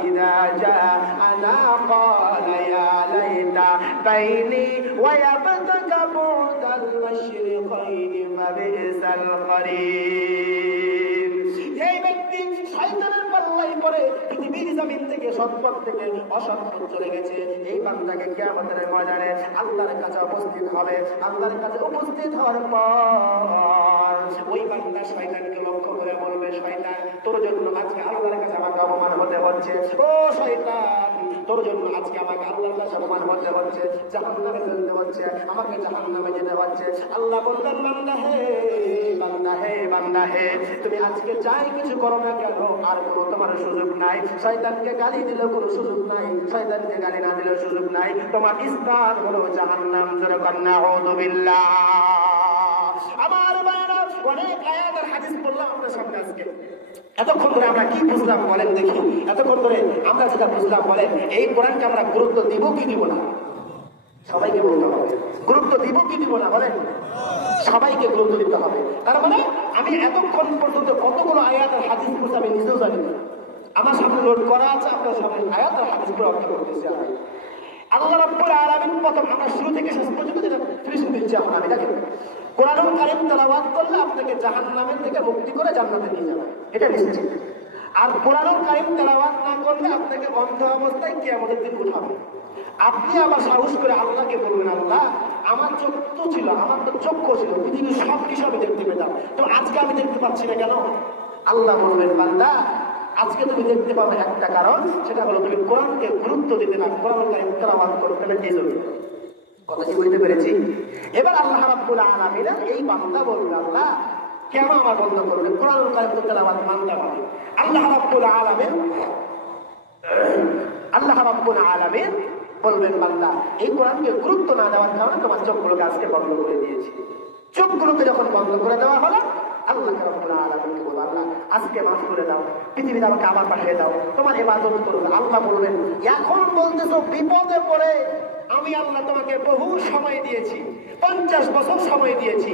ইযা জাআনা ক্বালা ইয়া লাইতা বাইনি ওয়া ইয়াবতাকা বুদাল মাশরিকাইনি ওয়া বিসাল করিম। এই ব্যক্তি শয়তানের পাল্লায় পড়ে পৃথিবীর জমিন থেকে সৎপথ থেকে অসৎপথ চলে গেছে, এই বান্দাকে কিয়ামতের ময়দানে আল্লাহর কাছে উপস্থিত হবে। আল্লাহর কাছে উপস্থিত হওয়ার পর ওই বান্দা শয়তানকে লক্ষ্য করে বলবে, শয়তান তোর জন্য আজকে আল্লাহর কাছে আমাকে অপমান হতে হচ্ছে, ও শয়তান তোর জন্য আজকে আমাকে আল্লাহর কাছে অপমান হতে হচ্ছে, জাহান্নামে যেতে হচ্ছে, আমাকে জাহান্নামে যেতে হচ্ছে। আল্লাহ বললেন বান্দা হে, বান্দা হে, বান্দা হে তুমি আজকে যাই কিছু করো না কেন আর কোনো তোমার সুযোগ নাই। শয়তানকে গালি দিলেও কোনো সুযোগ নাই, শয়তানকে গালি না দিলেও সুযোগ নাই, তোমার স্থান হলো জাহান্নাম। জোরে বলেন নাউযু বিল্লাহ। আমার ভাইরা অনেক আয়াত আর হাদিস বললাম আপনার সামনে আজকে। এতক্ষণ ধরে আমরা কি বুঝলাম বলেন দেখি? এতক্ষণ ধরে আমরা যেটা বুঝলাম বলেন, এই কোরআনকে আমরা গুরুত্ব দিব কি দিব না? সবাইকে বলতে হবে। গুরুত্ব দিব কি দিব না বলেন? সবাইকে গুরুত্ব দিতে হবে। তার মানে আমি এতক্ষণ পর্যন্ত কতগুলো আয়াত আর হাদিস পড়ছি আমি নিজেও জানি না। আমার সামনে লোড করা আছে, আপনার সামনে আয়াত আর হাদিস পড়ে অর্থ করতেছি আমি। আল্লাহ রাব্বুল আলামিন প্রথম আমরা শুরু থেকে শেষ পর্যন্ত যেটা ফিনিশিং দিচ্ছি আমরা, আমি দেখেন কোরআনুল কারীম তেলাওয়াত করলে আপনাকে জাহান্নামের থেকে মুক্তি করে জান্নাতে নিয়ে যাবে, এটা নিশ্চিত। আর কোরআনুল কারীম তেলাওয়াত না করলে আপনাকে অন্ধ অবস্থায় কিয়ামতের দিন উঠাবে। আপনি আবার সাহস করে আল্লাহকে বলবেন, আল্লাহ আমার চোখ তো ছিল, আমার তো চক্ষু ছিল, পৃথিবীর সব কিছু আমি দেখতে পেতাম, তো আজকে আমি দেখতে পাচ্ছি না কেন? আল্লাহ বলবেন, বান্দা আজকে তুমি দেখতে পাবে একটা কারণ, সেটা হলো তুমি কোরআনকে গুরুত্ব দিতে না, কোরআনুল কারীম তেলাওয়াত করতে না এই জন্য। কথা কি বুঝতে পেরেছি? এবার আল্লাহ রাব্বুল আলামিন এই বান্দা বলবে, আল্লাহ কেন আমার বন্ধ করবে? কোরআনুল কারীম তেলাওয়াত মানতে হবে। আল্লাহ রাব্বুল আলামিন বলবেন, বান্দা এই কোরআনকে গুরুত্ব না দেওয়ার কারণে তোমার চোখগুলোকে আজকে বন্ধ করে দিয়েছি। চোখগুলোকে যখন বন্ধ করে দেওয়া হলো, আল্লাহ রাব্বুল আলামিনকে বলবো, আল্লাহ আজকে মাফ করে দাও, পৃথিবীতে আমাকে আবার পাঠিয়ে দাও, তোমার ইবাদত করবো। আল্লাহ বলবেন, এখন বলতেছো বিপদে পড়ে আমি আল্লাহ তোমাকে বহু সময় দিয়েছি, 50 বছর সময় দিয়েছি,